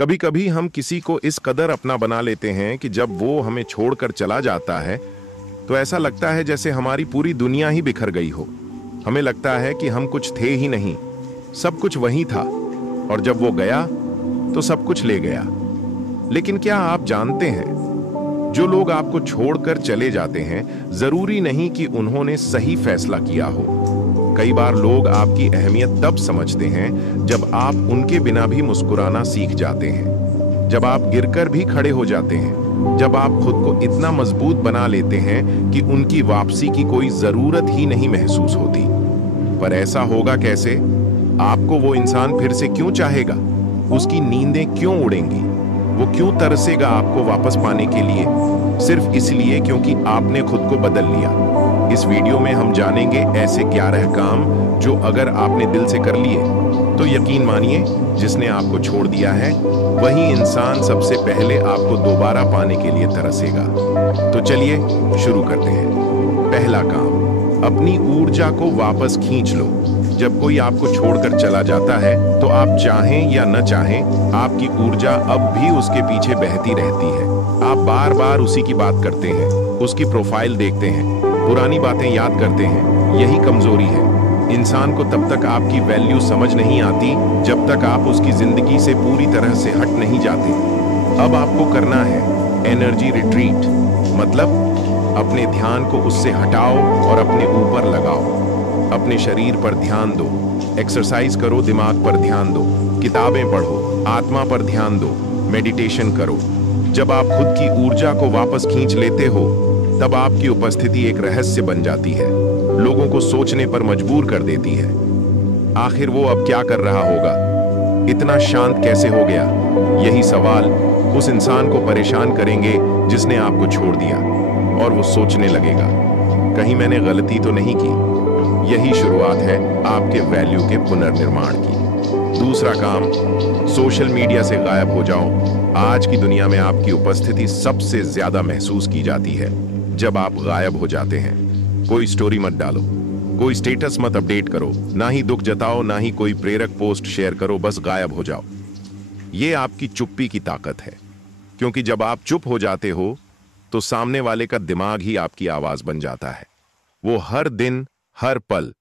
कभी कभी हम किसी को इस कदर अपना बना लेते हैं कि जब वो हमें छोड़कर चला जाता है तो ऐसा लगता है जैसे हमारी पूरी दुनिया ही बिखर गई हो। हमें लगता है कि हम कुछ थे ही नहीं, सब कुछ वही था, और जब वो गया तो सब कुछ ले गया। लेकिन क्या आप जानते हैं, जो लोग आपको छोड़कर चले जाते हैं जरूरी नहीं कि उन्होंने सही फैसला किया हो। कई बार लोग आपकी अहमियत तब समझते हैं जब आप उनके बिना भी मुस्कुराना सीख जाते हैं, जब आप गिरकर भी खड़े हो जाते हैं, जब आप खुद को इतना मजबूत बना लेते हैं कि उनकी वापसी की कोई जरूरत ही नहीं महसूस होती। पर ऐसा होगा कैसे? आपको वो इंसान फिर से क्यों चाहेगा? उसकी नींदें क्यों उड़ेंगी? वो क्यों तरसेगा आपको वापस पाने के लिए? सिर्फ इसलिए क्योंकि आपने खुद को बदल लिया। इस वीडियो में हम जानेंगे ऐसे 11 काम जो अगर आपने दिल से कर लिए तो यकीन मानिए जिसने आपको छोड़ दिया है वही इंसान सबसे पहले आपको दोबारा पाने के लिए तरसेगा। तो चलिए शुरू करते हैं। पहला काम, अपनी ऊर्जा को वापस खींच लो। जब कोई आपको छोड़कर चला जाता है तो आप चाहें या न चाहें आपकी ऊर्जा अब भी उसके पीछे बहती रहती है। आप बार बार उसी की बात करते हैं, उसकी प्रोफाइल देखते हैं, पुरानी बातें याद करते हैं। यही कमजोरी है। इंसान को तब तक आपकी वैल्यू समझ नहीं आती जब तक आप उसकी जिंदगी से पूरी तरह से हट नहीं जाते। अब आपको करना है एनर्जी रिट्रीट, मतलब अपने ध्यान को उससे हटाओ और अपने ऊपर लगाओ। अपने शरीर पर ध्यान दो, एक्सरसाइज करो, दिमाग पर ध्यान दो, किताबें पढ़ो, आत्मा पर ध्यान दो, मेडिटेशन करो। जब आप खुद की ऊर्जा को वापस खींच लेते हो तब आपकी उपस्थिति एक रहस्य बन जाती है, लोगों को सोचने पर मजबूर कर देती है। आखिर वो अब क्या कर रहा होगा? इतना शांत कैसे हो गया? यही सवाल उस इंसान को परेशान करेंगे जिसने आपको छोड़ दिया, और वो सोचने लगेगा, कहीं मैंने गलती तो नहीं की। यही शुरुआत है आपके वैल्यू के पुनर्निर्माण की। दूसरा काम, सोशल मीडिया से गायब हो जाओ। आज की दुनिया में आपकी उपस्थिति सबसे ज्यादा महसूस की जाती है जब आप गायब हो जाते हैं। कोई स्टोरी मत डालो, कोई स्टेटस मत अपडेट करो, ना ही दुख जताओ, ना ही कोई प्रेरक पोस्ट शेयर करो, बस गायब हो जाओ। ये आपकी चुप्पी की ताकत है, क्योंकि जब आप चुप हो जाते हो तो सामने वाले का दिमाग ही आपकी आवाज बन जाता है। वो हर दिन हर पल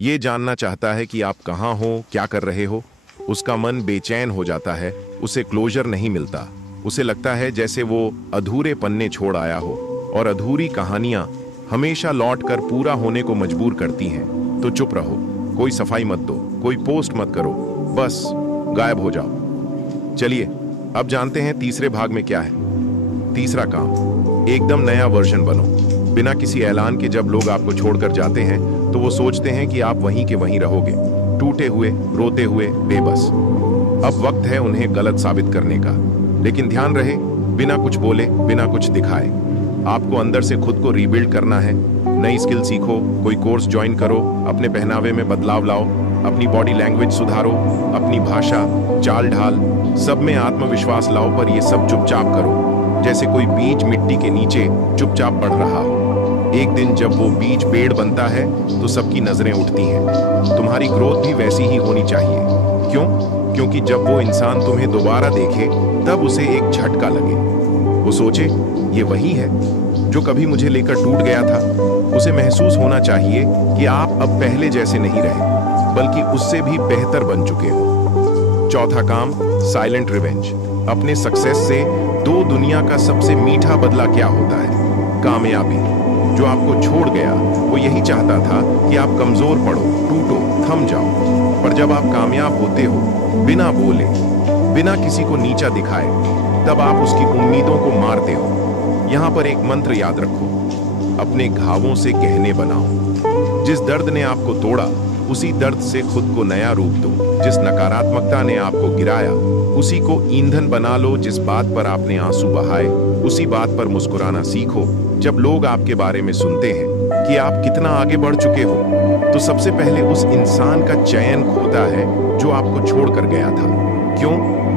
ये जानना चाहता है कि आप कहाँ हो, क्या कर रहे हो। उसका मन बेचैन हो जाता है, उसे क्लोजर नहीं मिलता। उसे लगता है जैसे वो अधूरे पन्ने छोड़ आया हो, और अधूरी कहानियां हमेशा लौटकर पूरा होने को मजबूर करती हैं। तो चुप रहो, कोई सफाई मत दो, कोई पोस्ट मत करो, बस गायब हो जाओ। चलिए अब जानते हैं तीसरे भाग में क्या है। तीसरा काम, एकदम नया वर्जन बनो, बिना किसी ऐलान के। जब लोग आपको छोड़कर जाते हैं तो वो सोचते हैं कि आप वहीं के वहीं रहोगे, टूटे हुए, रोते हुए, बेबस। अब वक्त है उन्हें गलत साबित करने का। लेकिन ध्यान रहे, बिना कुछ बोले, बिना कुछ दिखाए आपको अंदर से खुद को रीबिल्ड करना है। नई स्किल सीखो, कोई कोर्स ज्वाइन करो, अपने पहनावे में बदलाव लाओ, अपनी बॉडी लैंग्वेज सुधारो, अपनी भाषा, चाल ढाल, सब में आत्मविश्वास लाओ। पर ये सब चुपचाप करो, जैसे कोई बीज मिट्टी के नीचे चुपचाप बढ़ रहा हो। एक दिन जब वो बीज पेड़ बनता है तो सबकी नजरें उठती हैं। तुम्हारी ग्रोथ भी वैसी ही होनी चाहिए। क्यों? क्योंकि जब वो इंसान तुम्हें दोबारा देखे तब उसे एक झटका लगे। वो सोचे, ये वही है जो कभी मुझे लेकर टूट गया था। उसे महसूस होना चाहिए कि आप अब पहले जैसे नहीं रहे, बल्कि उससे भी बेहतर बन चुके हो। चौथा काम, साइलेंट रिवेंज। अपने सक्सेस से दो दुनिया का सबसे मीठा बदला क्या होता है? कामयाबी। जो आपको छोड़ गया वो यही चाहता था कि आप कमजोर पड़ो, टूटो, थम जाओ। पर जब आप कामयाब होते हो, बिना बोले, बिना किसी को नीचा दिखाए, तब आप उसकी उम्मीदों को मारते हो। यहां पर एक मंत्र याद रखो, अपने घावों से गहने बनाओ। जिस दर्द ने आपको तोड़ा उसी दर्द से खुद को नया रूप दो। जिस नकारात्मकता ने आपको गिराया उसी को ईंधन बना लो। जिस बात पर आपने आंसू बहाए उसी बात पर मुस्कुराना सीखो। जब लोग आपके बारे में सुनते हैं कि आप कितना आगे बढ़ चुके हो तो सबसे पहले उस इंसान का चयन होता है जो आपको छोड़कर गया था। क्यों?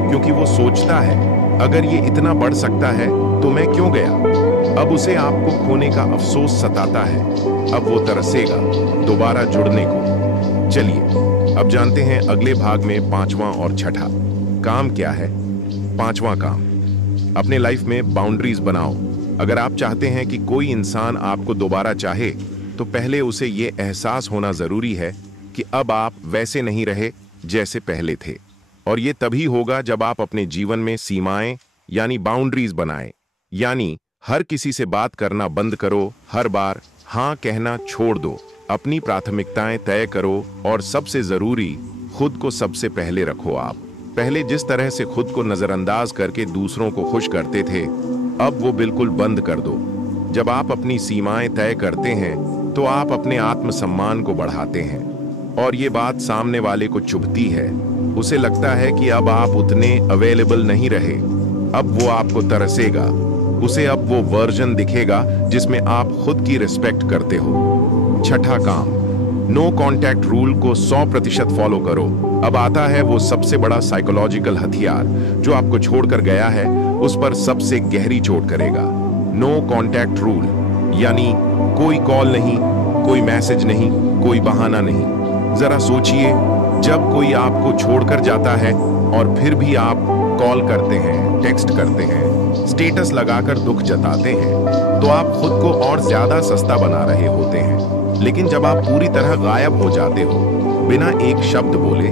क्योंकि वो सोचता है अगर ये इतना बढ़ सकता है तो मैं क्यों गया। अब उसे आपको खोने का अफसोस सताता है। अब वो तरसेगा दोबारा जुड़ने को। चलिए अब जानते हैं अगले भाग में पांचवा और छठा काम क्या है। 5वां काम, अपने लाइफ में बाउंड्रीज बनाओ। अगर आप चाहते हैं कि कोई इंसान आपको दोबारा चाहे, तो पहले उसे ये एहसास होना जरूरी है कि अब आप वैसे नहीं रहे जैसे पहले थे। और ये तभी होगा जब आप अपने जीवन में सीमाएं यानी बाउंड्रीज बनाएं। यानी हर किसी से बात करना बंद करो, हर बार हाँ कहना छोड़ दो, अपनी प्राथमिकताएं तय करो और सबसे जरूरी, खुद को सबसे पहले रखो। आप पहले जिस तरह से खुद को नजरअंदाज करके दूसरों को खुश करते थे, अब वो बिल्कुल बंद कर दो। जब आप अपनी सीमाएं तय करते हैं तो आप अपने आत्मसम्मान को बढ़ाते हैं और ये बात सामने वाले को चुभती है। उसे लगता है कि अब आप उतने अवेलेबल नहीं रहे, अब वो आपको तरसेगा। उसे अब वो वर्जन दिखेगा जिसमें आप खुद की रिस्पेक्ट करते हो। छठा काम, नो कॉन्टैक्ट रूल को 100% फॉलो करो। अब आता है वो सबसे बड़ा साइकोलॉजिकल हथियार जो आपको छोड़कर गया है, उस पर सबसे गहरी चोट करेगा। नो कॉन्टैक्ट रूल यानी कोई कॉल नहीं, कोई मैसेज नहीं, कोई बहाना नहीं। जरा सोचिए, जब कोई आपको छोड़कर जाता है और फिर भी आप कॉल करते हैं, टेक्स्ट करते हैं, स्टेटस लगाकर दुख जताते हैं, तो आप खुद को और ज्यादा सस्ता बना रहे होते हैं। लेकिन जब आप पूरी तरह गायब हो जाते हो, बिना एक शब्द बोले,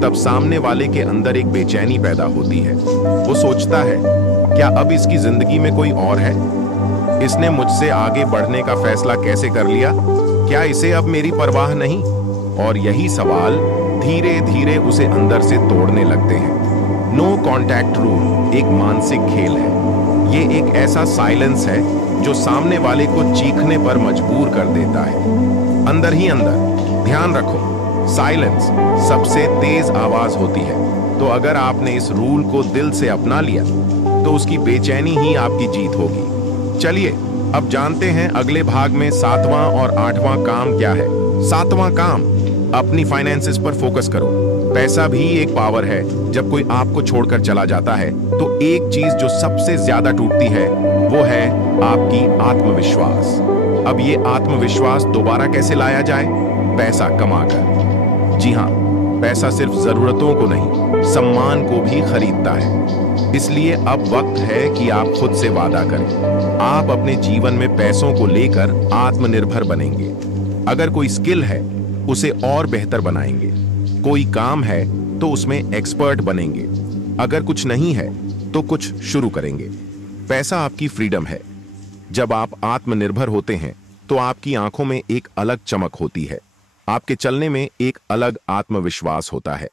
तब सामने वाले के अंदर एक बेचैनी पैदा होती है। वो सोचता है, क्या अब इसकी जिंदगी में कोई और है? इसने मुझसे आगे बढ़ने का फैसला कैसे कर लिया? क्या इसे अब मेरी परवाह नहीं? और यही सवाल धीरे धीरे उसे अंदर से तोड़ने लगते हैं। नो कॉन्टैक्ट रूल एक मानसिक खेल है। ये एक ऐसा साइलेंस है जो सामने वाले को चीखने पर मजबूर कर देता है। अंदर ही अंदर ध्यान रखो, साइलेंस सबसे तेज आवाज होती है। तो अगर आपने इस रूल को दिल से अपना लिया, तो उसकी बेचैनी ही आपकी जीत होगी। चलिए अब जानते हैं अगले भाग में 7वां और 8वां काम क्या है। 7वां काम, अपनी फाइनेंसेस पर फोकस करो। पैसा भी एक पावर है। जब कोई आपको छोड़कर चला जाता है, तो एक चीज जो सबसे ज्यादा टूटती है वो है आपकी आत्मविश्वास। अब ये आत्मविश्वास दोबारा कैसे लाया जाए? पैसा कमाकर। जी हाँ, पैसा सिर्फ जरूरतों को नहीं, सम्मान को भी खरीदता है। इसलिए अब वक्त है कि आप खुद से वादा करें। आप अपने जीवन में पैसों को लेकर आत्मनिर्भर बनेंगे। अगर कोई स्किल है, उसे और बेहतर बनाएंगे। कोई काम है तो उसमें एक्सपर्ट बनेंगे। अगर कुछ नहीं है तो कुछ शुरू करेंगे। पैसा आपकी फ्रीडम है। जब आप आत्मनिर्भर होते हैं तो आपकी आंखों में एक अलग चमक होती है, आपके चलने में एक अलग आत्मविश्वास होता है।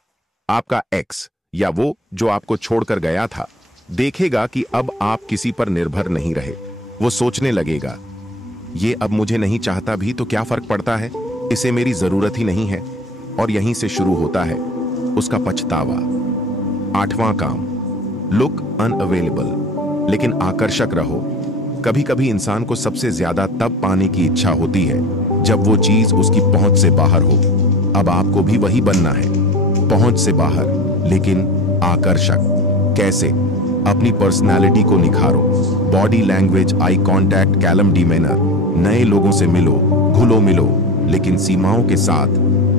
आपका एक्स या वो जो आपको छोड़कर गया था, देखेगा कि अब आप किसी पर निर्भर नहीं रहे। वो सोचने लगेगा, ये अब मुझे नहीं चाहता भी तो क्या फर्क पड़ता है, इसे मेरी जरूरत ही नहीं है। और यहीं से शुरू होता है उसका पछतावा। 8वां काम, लुक अनअवेलेबल लेकिन आकर्षक रहो। कभी कभी इंसान को सबसे ज्यादा तब पाने की इच्छा होती है जब वो चीज उसकी पहुंच से बाहर हो। अब आपको भी वही बनना है, पहुंच से बाहर लेकिन आकर्षक। कैसे? अपनी पर्सनालिटी को निखारो। Body language, eye contact, calm demeanour. नए लोगों से मिलो, घुलो मिलो, लेकिन सीमाओं के साथ।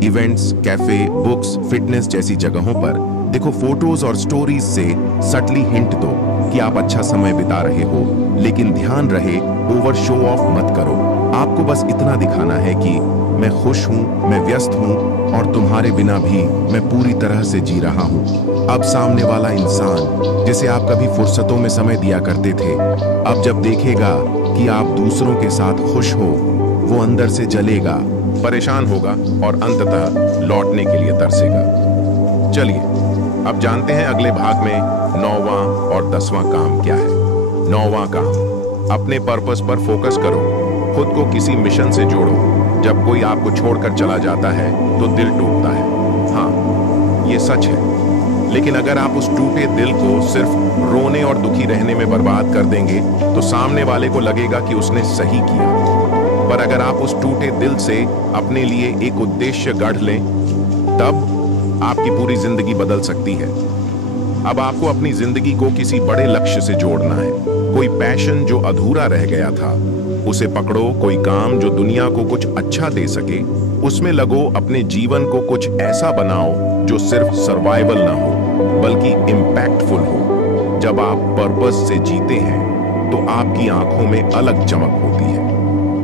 इवेंट्स, कैफे, बुक्स, फिटनेस जैसी जगहों पर देखो, फोटोज और स्टोरीज से सटली हिंट दो कि आप अच्छा समय बिता रहे हो, लेकिन ध्यान रहे ओवर शो ऑफ मत करो। आपको बस इतना दिखाना है कि मैं खुश हूं, मैं व्यस्त हूं और तुम्हारे बिना भी मैं पूरी तरह से जी रहा हूं। अब सामने वाला इंसान जिसे आप कभी फुर्सतों में समय दिया करते थे, अब जब देखेगा कि आप दूसरों के साथ खुश हो, वो अंदर से जलेगा, परेशान होगा और अंततः लौटने के लिए तरसेगा। चलिए अब जानते हैं अगले भाग में 9वां और 10वां काम क्या है। 9वां काम, अपने पर्पस पर फोकस करो। खुद को किसी मिशन से जोड़ो। जब कोई आपको छोड़कर चला जाता है तो दिल टूटता है। हाँ, ये सच है। लेकिन अगर आप उस टूटे दिल को सिर्फ रोने और दुखी रहने में बर्बाद कर देंगे, तो सामने वाले को लगेगा कि उसने सही किया। पर अगर आप उस टूटे दिल से अपने लिए एक उद्देश्य गढ़ लें, तब आपकी पूरी जिंदगी बदल सकती है। अब आपको अपनी जिंदगी को किसी बड़े लक्ष्य से जोड़ना है। कोई पैशन जो अधूरा रह गया था, उसे पकड़ो। कोई काम जो दुनिया को कुछ अच्छा दे सके, उसमें लगो। अपने जीवन को कुछ ऐसा बनाओ जो सिर्फ सर्वाइवल ना हो, बल्कि इम्पैक्टफुल हो। जब आप पर्पस से जीते हैं तो आपकी आंखों में अलग चमक होती है।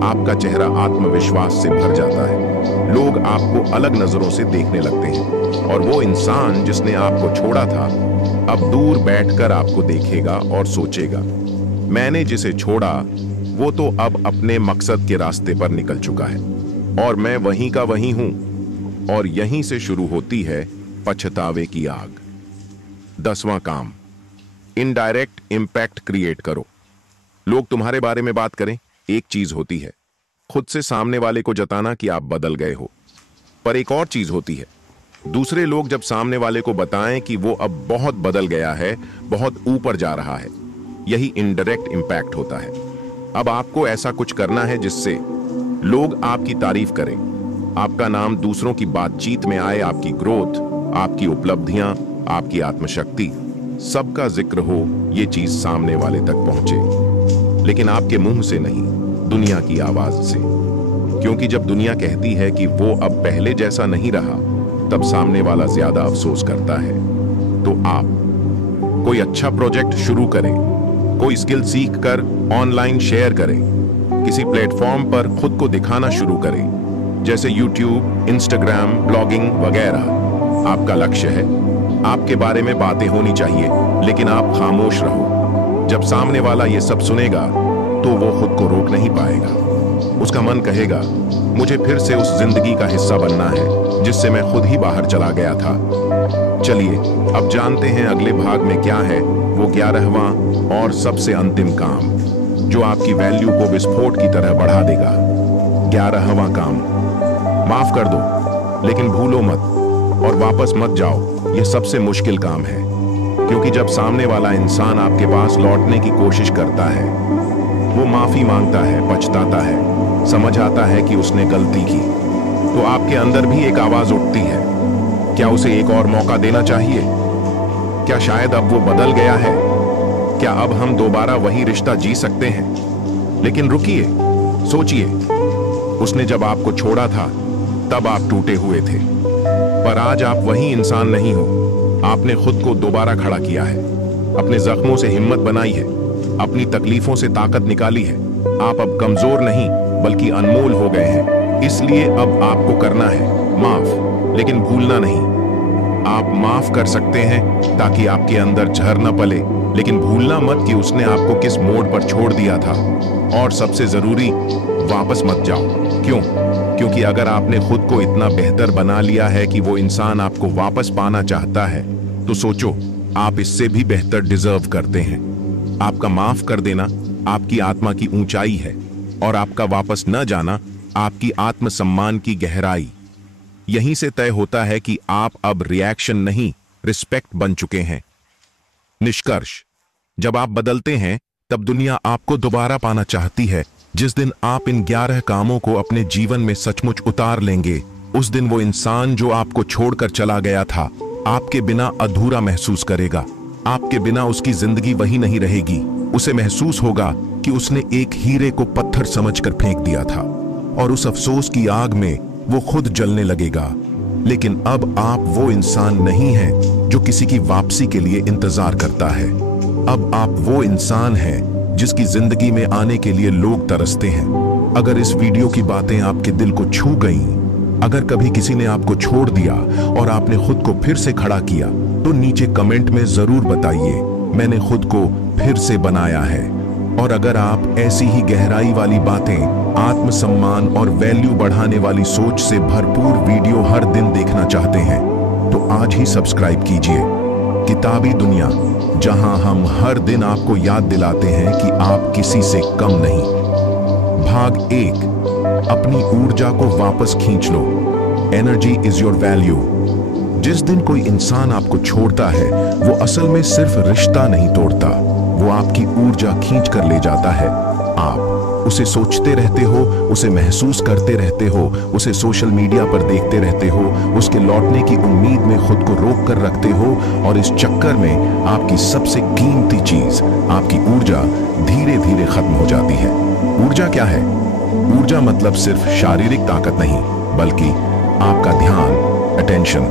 आपका चेहरा आत्मविश्वास से भर जाता है। लोग आपको अलग नजरों से देखने लगते हैं और वो इंसान जिसने आपको छोड़ा था अब दूर बैठकर आपको देखेगा और सोचेगा, मैंने जिसे छोड़ा वो तो अब अपने मकसद के रास्ते पर निकल चुका है और मैं वहीं का वहीं हूं। और यहीं से शुरू होती है पछतावे की आग। 10वां काम, इनडायरेक्ट इंपैक्ट क्रिएट करो। लोग तुम्हारे बारे में बात करें, एक चीज होती है खुद से सामने वाले को जताना कि आप बदल गए हो, पर एक और चीज होती है दूसरे लोग जब सामने वाले को बताएं कि वो अब बहुत बदल गया है, बहुत ऊपर जा रहा है। यही इनडायरेक्ट इंपैक्ट होता है। अब आपको ऐसा कुछ करना है जिससे लोग आपकी तारीफ करें, आपका नाम दूसरों की बातचीत में आए, आपकी ग्रोथ, आपकी उपलब्धियां, आपकी आत्मशक्ति, सबका जिक्र हो, ये चीज सामने वाले तक पहुंचे। लेकिन आपके मुंह से नहीं, दुनिया की आवाज से। क्योंकि जब दुनिया कहती है कि वो अब पहले जैसा नहीं रहा, तब सामने वाला ज्यादा अफसोस करता है। तो आप कोई अच्छा प्रोजेक्ट शुरू करें, कोई स्किल सीख कर ऑनलाइन शेयर करें, किसी प्लेटफॉर्म पर खुद को दिखाना शुरू करें, जैसे यूट्यूब, इंस्टाग्राम, ब्लॉगिंग वगैरह। आपका लक्ष्य है, आपके बारे में बातें होनी चाहिए, लेकिन आप खामोश रहो। जब सामने वाला ये सब सुनेगा तो वो खुद को रोक नहीं पाएगा। उसका मन कहेगा, मुझे फिर से उस जिंदगी का हिस्सा बनना है जिससे मैं खुद ही बाहर चला गया था। चलिए अब जानते हैं अगले भाग में क्या है वो 11वां और सबसे अंतिम काम जो आपकी वैल्यू को विस्फोट की तरह बढ़ा देगा। 11वां काम, माफ कर दो लेकिन भूलो मत और वापस मत जाओ। यह सबसे मुश्किल काम है, क्योंकि जब सामने वाला इंसान आपके पास लौटने की कोशिश करता है, वो माफी मांगता है, पछताता है, समझ आता है कि उसने गलती की, तो आपके अंदर भी एक आवाज उठती है, क्या उसे एक और मौका देना चाहिए? क्या शायद अब वो बदल गया है? क्या अब हम दोबारा वही रिश्ता जी सकते हैं? लेकिन रुकिए, सोचिए, उसने जब आपको छोड़ा था तब आप टूटे हुए थे, पर आज आप वही इंसान नहीं हो। आपने खुद को दोबारा खड़ा किया है, अपने जख्मों से हिम्मत बनाई है, अपनी तकलीफों से ताकत निकाली है। आप अब कमजोर नहीं बल्कि अनमोल हो गए हैं। इसलिए अब आपको करना है माफ, लेकिन भूलना नहीं। आप माफ कर सकते हैं ताकि आपके अंदर जहर न पले, लेकिन भूलना मत कि उसने आपको किस मोड़ पर छोड़ दिया था। और सबसे जरूरी, वापस मत जाओ। क्यों? क्योंकि अगर आपने खुद को इतना बेहतर बना लिया है कि वो इंसान आपको वापस पाना चाहता है, तो सोचो आप इससे भी बेहतर डिजर्व करते हैं। आपका माफ कर देना आपकी आत्मा की ऊंचाई है और आपका वापस न जाना आपकी आत्मसम्मान की गहराई। यहीं से तय होता है कि आप अब रिएक्शन नहीं, रिस्पेक्ट बन चुके हैं। निष्कर्ष, जब आप बदलते हैं तब दुनिया आपको दोबारा पाना चाहती है। जिस दिन आप इन 11 कामों को अपने जीवन में सचमुच उतार लेंगे, उस दिन वो इंसान जो आपको छोड़कर चला गया था आपके बिना अधूरा महसूस करेगा। आपके बिना उसकी जिंदगी वही नहीं रहेगी। उसे महसूस होगा कि उसने एक हीरे को पत्थर समझकर फेंक दिया था और उस अफसोस की आग में वो खुद जलने लगेगा। लेकिन अब आप वो इंसान नहीं हैं जो किसी की वापसी के लिए इंतजार करता है। अब आप वो इंसान हैं जिसकी जिंदगी में आने के लिए लोग तरसते हैं। अगर इस वीडियो की बातें आपके दिल को छू गईं, अगर कभी किसी ने आपको छोड़ दिया और आपने खुद को फिर से खड़ा किया, तो नीचे कमेंट में जरूर बताइए, मैंने खुद को फिर से बनाया है। और अगर आप ऐसी ही गहराई वाली बातें, आत्मसम्मान और वैल्यू बढ़ाने वाली सोच से भरपूर वीडियो हर दिन देखना चाहते हैं, तो आज ही सब्सक्राइब कीजिए किताबी दुनिया, जहां हम हर दिन आपको याद दिलाते हैं कि आप किसी से कम नहीं। भाग 1, अपनी ऊर्जा को वापस खींच लो। Energy is your value. जिस दिन कोई इंसान आपको छोड़ता है, वो असल में सिर्फ रिश्ता नहीं तोड़ता, वो आपकी ऊर्जा खींच कर ले जाता है। आप उसे सोचते रहते हो, उसे महसूस करते रहते हो, उसे सोशल मीडिया पर देखते रहते हो, उसके लौटने की उम्मीद में खुद को रोक कर रखते हो, और इस चक्कर में आपकी सबसे कीमती चीज, आपकी ऊर्जा, धीरे धीरे खत्म हो जाती है। ऊर्जा क्या है? ऊर्जा मतलब सिर्फ शारीरिक ताकत नहीं, बल्कि आपका ध्यान, अटेंशन,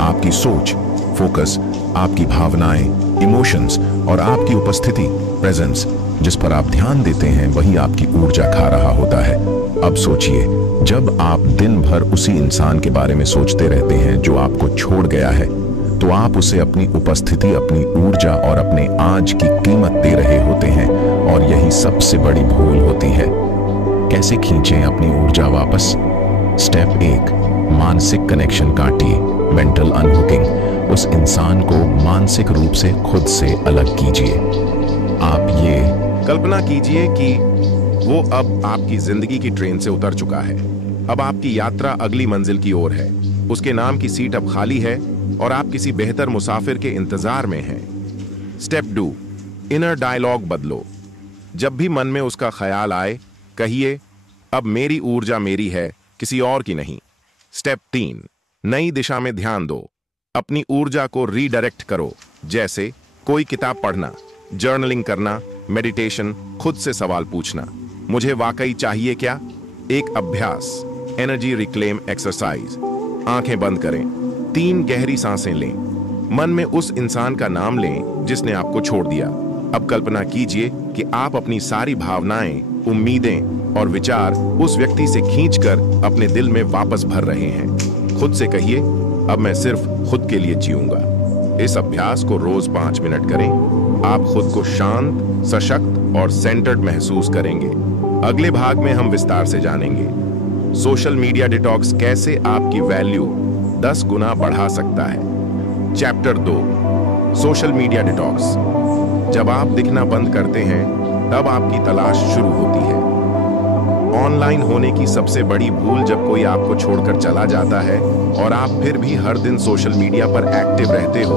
आपकी सोच, फोकस, आपकी भावनाएं, इमोशंस और आपकी उपस्थिति, प्रेजेंस, जिस पर आप ध्यान देते हैं वही आपकी ऊर्जा खा रहा होता है। अब सोचिए, जब आप दिन भर उसी इंसान के बारे में सोचते रहते हैं जो आपको छोड़ गया है, तो आप उसे अपनी उपस्थिति, अपनी ऊर्जा और अपने आज की कीमत दे रहे होते हैं, और यही सबसे बड़ी भूल होती है। कैसे खींचें अपनी ऊर्जा वापस? स्टेप 1, मानसिक कनेक्शन काटिए, मेंटल अनहुकिंग। उस इंसान को मानसिक रूप से खुद से अलग कीजिए। आप ये कल्पना कीजिए कि वो अब आपकी जिंदगी की ट्रेन से उतर चुका है। अब आपकी यात्रा अगली मंजिल की ओर है। उसके नाम की सीट अब खाली है और आप किसी बेहतर मुसाफिर के इंतजार में हैं। स्टेप 2, इनर डायलॉग बदलो। जब भी मन में उसका ख्याल आए, कहिए, अब मेरी ऊर्जा मेरी है, किसी और की नहीं। स्टेप 3, नई दिशा में ध्यान दो। अपनी ऊर्जा को रीडायरेक्ट करो, जैसे कोई किताब पढ़ना, जर्नलिंग करना, मेडिटेशन, खुद से सवाल पूछना, मुझे वाकई चाहिए क्या? एक अभ्यास, एनर्जी रिक्लेम एक्सरसाइज। आंखें बंद करें, 3 गहरी सांसें लें, मन में उस इंसान का नाम लें जिसने आपको छोड़ दिया। अब कल्पना कीजिए कि आप अपनी सारी भावनाएं, उम्मीदें और विचार उस व्यक्ति से खींचकर अपने दिल में वापस भर रहे हैं। खुद से कहिए, अब मैं सिर्फ खुद के लिए जीऊंगा। इस अभ्यास को रोज 5 मिनट करें। आप खुद को शांत, सशक्त और सेंटर्ड महसूस करेंगे। अगले भाग में हम विस्तार से जानेंगे सोशल मीडिया डिटॉक्स कैसे आपकी वैल्यू 10 गुना बढ़ा सकता है। Chapter 2, social media detox. जब आप दिखना बंद करते हैं, तब आपकी तलाश शुरू होती है। ऑनलाइन होने की सबसे बड़ी भूल जब कोई आपको छोड़कर चला जाता है और आप फिर भी हर दिन सोशल मीडिया पर एक्टिव रहते हो,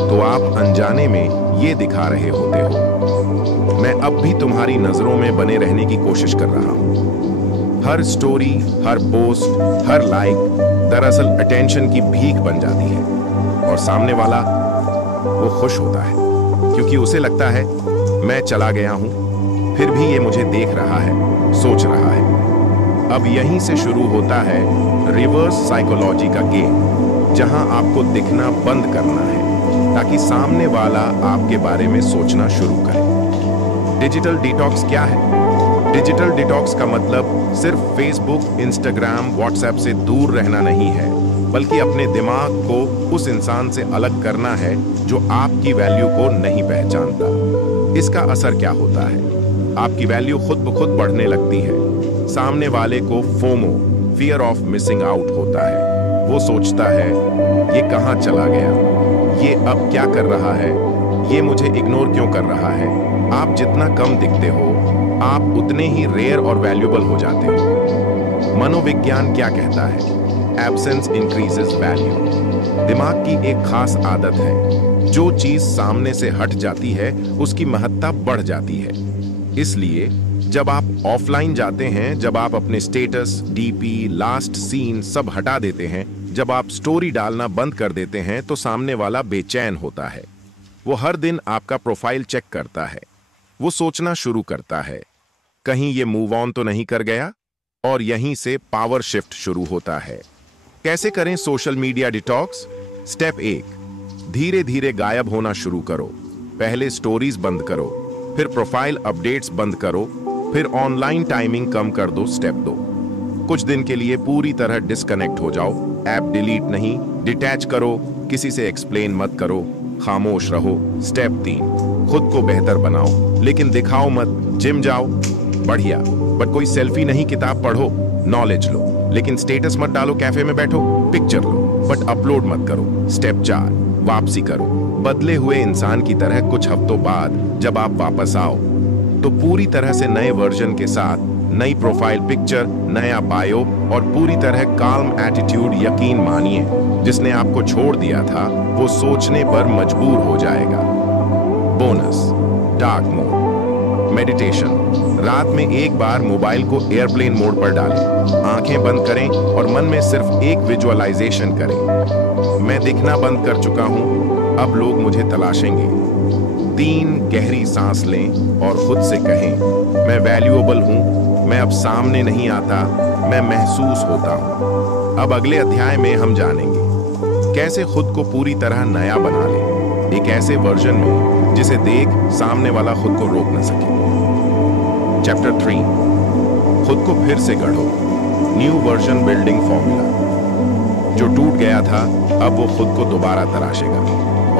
तो आप अनजाने में ये दिखा रहे होते हो, मैं अब भी तुम्हारी नजरों में बने रहने की कोशिश कर रहा हूं। हर स्टोरी, हर पोस्ट, हर लाइक दरअसल अटेंशन की भीख बन जाती है, और सामने वाला वो खुश होता है क्योंकि उसे लगता है मैं चला गया हूं, फिर भी ये मुझे देख रहा है, सोच रहा है। अब यहीं से शुरू होता है रिवर्स साइकोलॉजी का गेम, जहां आपको दिखना बंद करना है ताकि सामने वाला आपके बारे में सोचना शुरू करे। डिजिटल डिटॉक्स क्या है? डिजिटल डिटॉक्स का मतलब सिर्फ फेसबुक, इंस्टाग्राम, व्हाट्सएप से दूर रहना नहीं है, बल्कि अपने दिमाग को उस इंसान से अलग करना है जो आपकी वैल्यू को नहीं पहचानता। इसका असर क्या होता है? आपकी वैल्यू खुद ब खुद बढ़ने लगती है। सामने वाले को FOMO, fear of missing out होता है। वो सोचता है, ये कहां चला गया, ये अब क्या कर रहा है, ये मुझे इग्नोर क्यों कर रहा है। आप जितना कम दिखते हो, आप उतने ही रेयर और वैल्यूबल हो जाते हो। मनोविज्ञान क्या कहता है? Absence increases value. दिमाग की एक खास आदत है, जो चीज सामने से हट जाती है उसकी महत्ता बढ़ जाती है। इसलिए जब आप ऑफलाइन जाते हैं, जब आप अपने स्टेटस, डीपी, लास्ट सीन सब हटा देते हैं, जब आप स्टोरी डालना बंद कर देते हैं, तो सामने वाला बेचैन होता है। वो हर दिन आपका प्रोफाइल चेक करता है। वो सोचना शुरू करता है, कहीं ये मूव ऑन तो नहीं कर गया, और यहीं से पावर शिफ्ट शुरू होता है। कैसे करें सोशल मीडिया डिटॉक्स? स्टेप 1, धीरे धीरे गायब होना शुरू करो। पहले स्टोरीज बंद करो, फिर प्रोफाइल अपडेट्स बंद करो, फिर ऑनलाइन टाइमिंग कम कर दो। स्टेप 2, कुछ दिन के लिए पूरी तरह डिस्कनेक्ट हो जाओ। ऐप डिलीट नहीं, डिटैच करो, किसी से एक्सप्लेन मत करो, खामोश रहो। स्टेप 3, खुद को बेहतर बनाओ, लेकिन दिखाओ मत। जिम जाओ, बढ़िया, बट कोई सेल्फी नहीं, किताब पढ़ो, नॉलेज लो, लेकिन स्टेटस मत डालो, कैफे में बैठो, पिक्चर लो, बट अपलोड मत करो। स्टेप 4, वापसी करो। बदले हुए इंसान की तरह कुछ हफ्तों बाद जब आप वापस आओ, तो पूरी तरह से नए वर्जन के साथ, नई प्रोफाइल पिक्चर, नया बायो और पूरी तरह काल्म एटीट्यूड। यकीन मानिए, जिसने आपको छोड़ दिया था वो सोचने पर मजबूर हो जाएगा। Bonus, dark mode, meditation. रात में एक बार मोबाइल को एयरप्लेन मोड पर डालें, आंखें बंद करें और मन में सिर्फ एक विजुअलाइजेशन करें, मैं दिखना बंद कर चुका हूं, अब लोग मुझे तलाशेंगे। 3 गहरी सांस लें और खुद से कहें, मैं वैल्यूएबल हूं, मैं अब सामने नहीं आता, मैं महसूस होता हूं। अब अगले अध्याय में हम जानेंगे कैसे खुद को पूरी तरह नया बना लें, एक ऐसे वर्जन में जिसे देख सामने वाला खुद को रोक न सके। चैप्टर 3, खुद को फिर से गढ़ो, न्यू वर्जन बिल्डिंग फॉर्मूला। जो टूट गया था अब वो खुद को दोबारा तराशेगा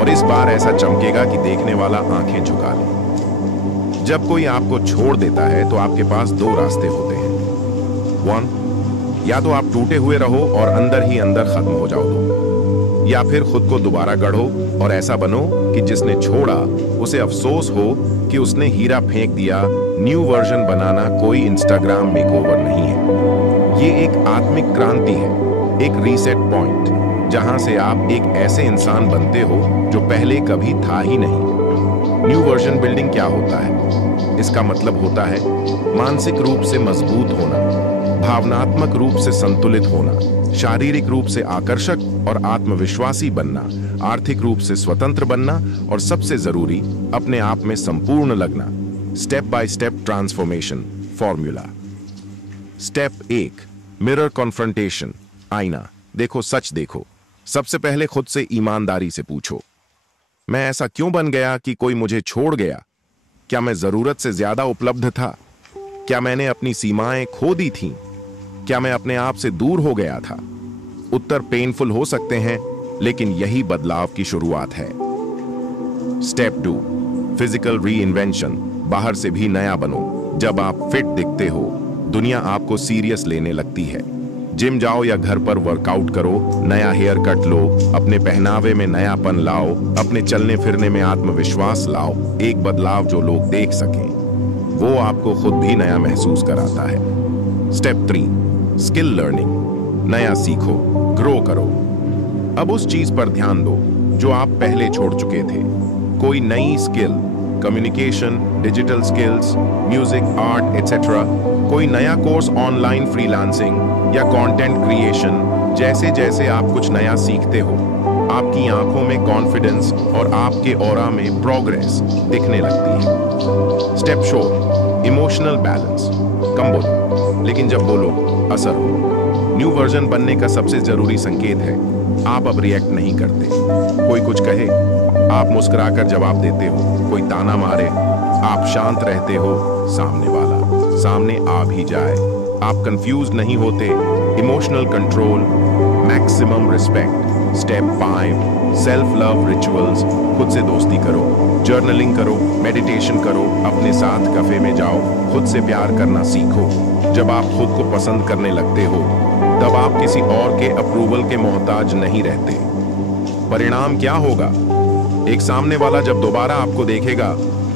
और इस बार ऐसा चमकेगा कि देखने वाला आंखें झुका ले। जब कोई आपको छोड़ देता है तो आपके पास दो रास्ते होते हैं। 1, या तो आप टूटे हुए रहो और अंदर ही अंदर खत्म हो जाओ दो, या फिर खुद को दोबारा गढ़ो और ऐसा बनो कि जिसने छोड़ा उसे अफसोस हो कि उसने हीरा फेंक दिया। न्यू वर्जन बनाना कोई इंस्टाग्राम मेकओवर नहीं है, ये एक आत्मिक क्रांति है, एक रीसेट पॉइंट, जहां से आप एक ऐसे इंसान बनते हो जो पहले कभी था ही नहीं। न्यू वर्जन बिल्डिंग क्या होता है? इसका मतलब होता है मानसिक रूप से मजबूत होना, भावनात्मक रूप से संतुलित होना, शारीरिक रूप से आकर्षक और आत्मविश्वासी बनना, आर्थिक रूप से स्वतंत्र बनना और सबसे जरूरी अपने आप में संपूर्ण लगना। Step by step transformation formula. Step 1, mirror confrontation, आईना देखो, सच देखो। सबसे पहले खुद से ईमानदारी से पूछो, मैं ऐसा क्यों बन गया कि कोई मुझे छोड़ गया? क्या मैं जरूरत से ज्यादा उपलब्ध था? क्या मैंने अपनी सीमाएं खो दी थीं? क्या मैं अपने आप से दूर हो गया था? उत्तर पेनफुल हो सकते हैं, लेकिन यही बदलाव की शुरुआत है। स्टेप 2, फिजिकल री-इन्वेंशन, बाहर से भी नया बनो। जब आप फिट दिखते हो, दुनिया आपको सीरियस लेने लगती है। जिम जाओ या घर पर वर्कआउट करो, नया हेयर कट लो, अपने पहनावे में नयापन लाओ, अपने चलने फिरने में आत्मविश्वास लाओ। एक बदलाव जो लोग देख सकें, वो आपको खुद भी नया महसूस कराता है। स्टेप 3, स्किल लर्निंग, नया सीखो, ग्रो करो। अब उस चीज पर ध्यान दो जो आप पहले छोड़ चुके थे। कोई नई skill, communication, digital skills, music, art etcetera, कोई नया कोर्स, ऑनलाइन फ्रीलांसिंग या कंटेंट क्रिएशन। जैसे जैसे आप कुछ नया सीखते हो, आपकी आंखों में कॉन्फिडेंस और आपके ऑरा में प्रोग्रेस दिखने लगती है। स्टेप 4, इमोशनल बैलेंस, कम बोलो, लेकिन जब बोलो असर हो। न्यू वर्जन बनने का सबसे जरूरी संकेत है आप अब रिएक्ट नहीं करते। कोई कुछ कहे, आप मुस्कुराकर जवाब देते हो। कोई ताना मारे, आप शांत रहते हो। सामने वाला सामने आ भी जाए, आप कंफ्यूज नहीं होते। Emotional control, maximum respect. Step 5, self love rituals, खुद से दोस्ती करो, जर्नलिंग करो, मेडिटेशन करो, अपने साथ कैफे में जाओ, खुद से प्यार करना सीखो। जब आप खुद को पसंद करने लगते हो, तब आप किसी और के अप्रूवल के मोहताज नहीं रहते। परिणाम क्या होगा? एक सामने वाला जब दोबारा आपको देखेगा,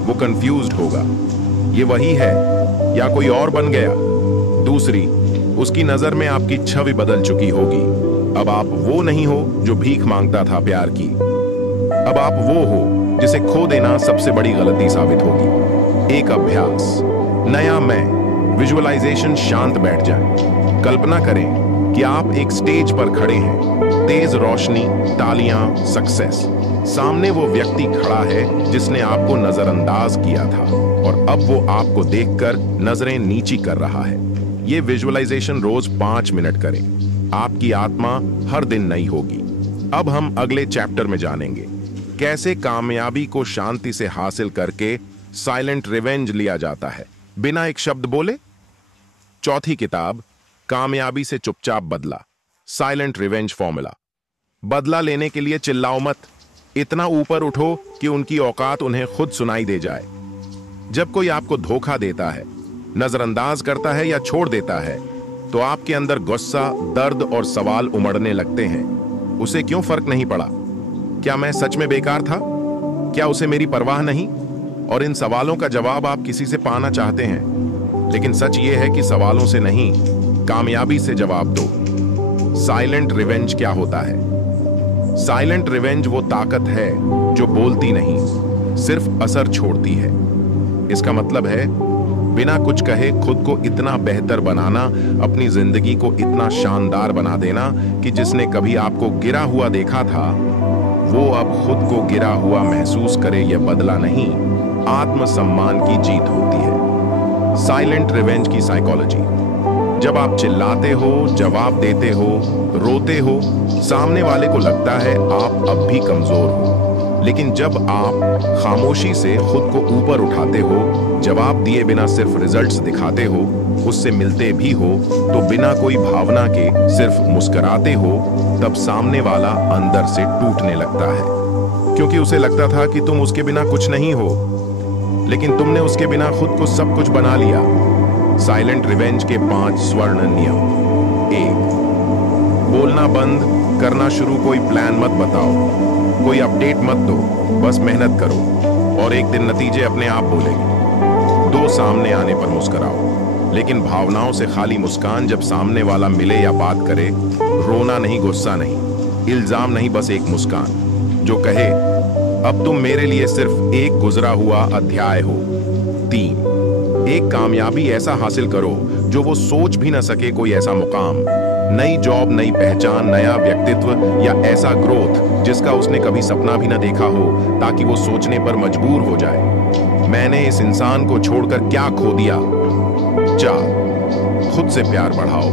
वो कंफ्यूज्ड होगा, ये वही है या कोई और बन गया। दूसरी, उसकी नजर में आपकी छवि बदल चुकी होगी। अब आप वो नहीं हो जो भीख मांगता था प्यार की। अब आप वो हो जिसे खो देना सबसे बड़ी गलती साबित होगी। एक अभ्यास, नया मैं, विजुअलाइजेशन। शांत बैठ जाएं। कल्पना करें कि आप एक स्टेज पर खड़े हैं, तेज रोशनी, तालियां, सक्सेस। सामने वो व्यक्ति खड़ा है जिसने आपको नजरअंदाज किया था और अब वो आपको देखकर नजरें नीची कर रहा है। ये विजुअलाइजेशन रोज 5 मिनट करें। आपकी आत्मा हर दिन नई होगी। अब हम अगले चैप्टर में जानेंगे कैसे कामयाबी को शांति से हासिल करके साइलेंट रिवेंज लिया जाता है, बिना एक शब्द बोले। चौथी किताब, कामयाबी से चुपचाप बदला, साइलेंट रिवेंज फॉर्मूला। बदला लेने के लिए चिल्लाओ मत, इतना ऊपर उठो कि उनकी औकात उन्हें खुद सुनाई दे जाए। जब कोई आपको धोखा देता है, नजरअंदाज करता है या छोड़ देता है, तो आपके अंदर गुस्सा, दर्द और सवाल उमड़ने लगते हैं। उसे क्यों फर्क नहीं पड़ा? क्या मैं सच में बेकार था? क्या उसे मेरी परवाह नहीं? और इन सवालों का जवाब आप किसी से पाना चाहते हैं, लेकिन सच ये है कि सवालों से नहीं, कामयाबी से जवाब दो। साइलेंट रिवेंज क्या होता है? साइलेंट रिवेंज वो ताकत है जो बोलती नहीं, सिर्फ असर छोड़ती है। इसका मतलब है बिना कुछ कहे खुद को इतना बेहतर बनाना, अपनी जिंदगी को इतना शानदार बना देना कि जिसने कभी आपको गिरा हुआ देखा था, वो अब खुद को गिरा हुआ महसूस करे। यह बदला नहीं, आत्मसम्मान की जीत होती है। साइलेंट रिवेंज की साइकोलॉजी। जब आप चिल्लाते हो, जवाब देते हो, रोते हो, सामने वाले को लगता है आप अब भी कमजोर हो। लेकिन जब आप खामोशी से खुद को ऊपर उठाते हो, जवाब दिए बिना सिर्फ रिजल्ट्स दिखाते हो, उससे मिलते भी हो तो बिना कोई भावना के सिर्फ मुस्कुराते हो, तब सामने वाला अंदर से टूटने लगता है, क्योंकि उसे लगता था कि तुम उसके बिना कुछ नहीं हो, लेकिन तुमने उसके बिना खुद को सब कुछ बना लिया। साइलेंट रिवेंज के 5 स्वर्ण नियम। 1, बोलना बंद करना शुरू। कोई प्लान मत बताओ, कोई अपडेट मत दो, बस मेहनत करो और एक दिन नतीजे अपने आप बोलेंगे। 2, सामने आने पर मुस्कुराओ, लेकिन भावनाओं से खाली मुस्कान। जब सामने वाला मिले या बात करे, रोना नहीं, गुस्सा नहीं, इल्जाम नहीं, बस एक मुस्कान जो कहे अब तुम मेरे लिए सिर्फ एक गुजरा हुआ अध्याय हो। 3, एक कामयाबी ऐसा हासिल करो जो वो सोच भी ना सके, कोई ऐसा मुकाम, नई जॉब, नई पहचान, नया व्यक्तित्व या ऐसा ग्रोथ जिसका उसने कभी सपना भी ना देखा हो, ताकि वो सोचने पर मजबूर हो जाए मैंने इस इंसान को छोड़कर क्या खो दिया। 4, खुद से प्यार बढ़ाओ,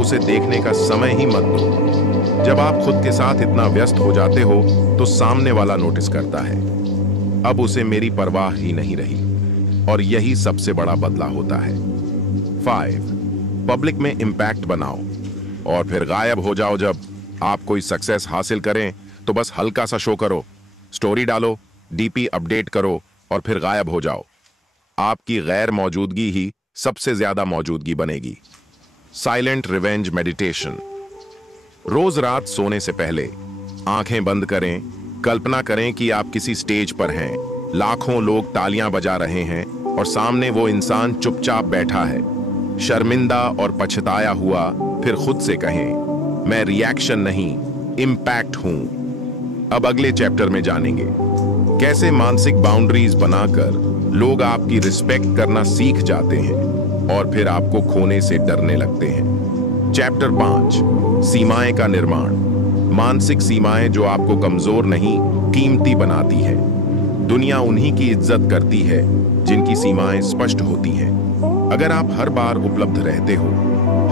उसे देखने का समय ही मत दो। जब आप खुद के साथ इतना व्यस्त हो जाते हो तो सामने वाला नोटिस करता है, अब उसे मेरी परवाह ही नहीं रही, और यही सबसे बड़ा बदला होता है। 5, पब्लिक में इंपैक्ट बनाओ और फिर गायब हो जाओ। जब आप कोई सक्सेस हासिल करें तो बस हल्का सा शो करो, स्टोरी डालो, डीपी अपडेट करो और फिर गायब हो जाओ। आपकी गैर मौजूदगी ही सबसे ज्यादा मौजूदगी बनेगी। Silent revenge meditation. रोज रात सोने से पहले आंखें बंद करें, कल्पना करें कि आप किसी स्टेज पर हैं, लाखों लोग तालियां बजा रहे हैं और सामने वो इंसान चुपचाप बैठा है, शर्मिंदा और पछताया हुआ। फिर खुद से कहें, मैं रिएक्शन नहीं, इंपैक्ट हूं। अब अगले चैप्टर में जानेंगे कैसे मानसिक बाउंड्रीज बनाकर लोग आपकी रिस्पेक्ट करना सीख जाते हैं और फिर आपको खोने से डरने लगते हैं। चैप्टर 5, सीमाएं का निर्माण। मानसिक सीमाएं जो आपको कमजोर नहीं, कीमती बनाती है। दुनिया उन्हीं की इज्जत करती है जिनकी सीमाएं स्पष्ट होती हैं। अगर आप हर बार उपलब्ध रहते हो,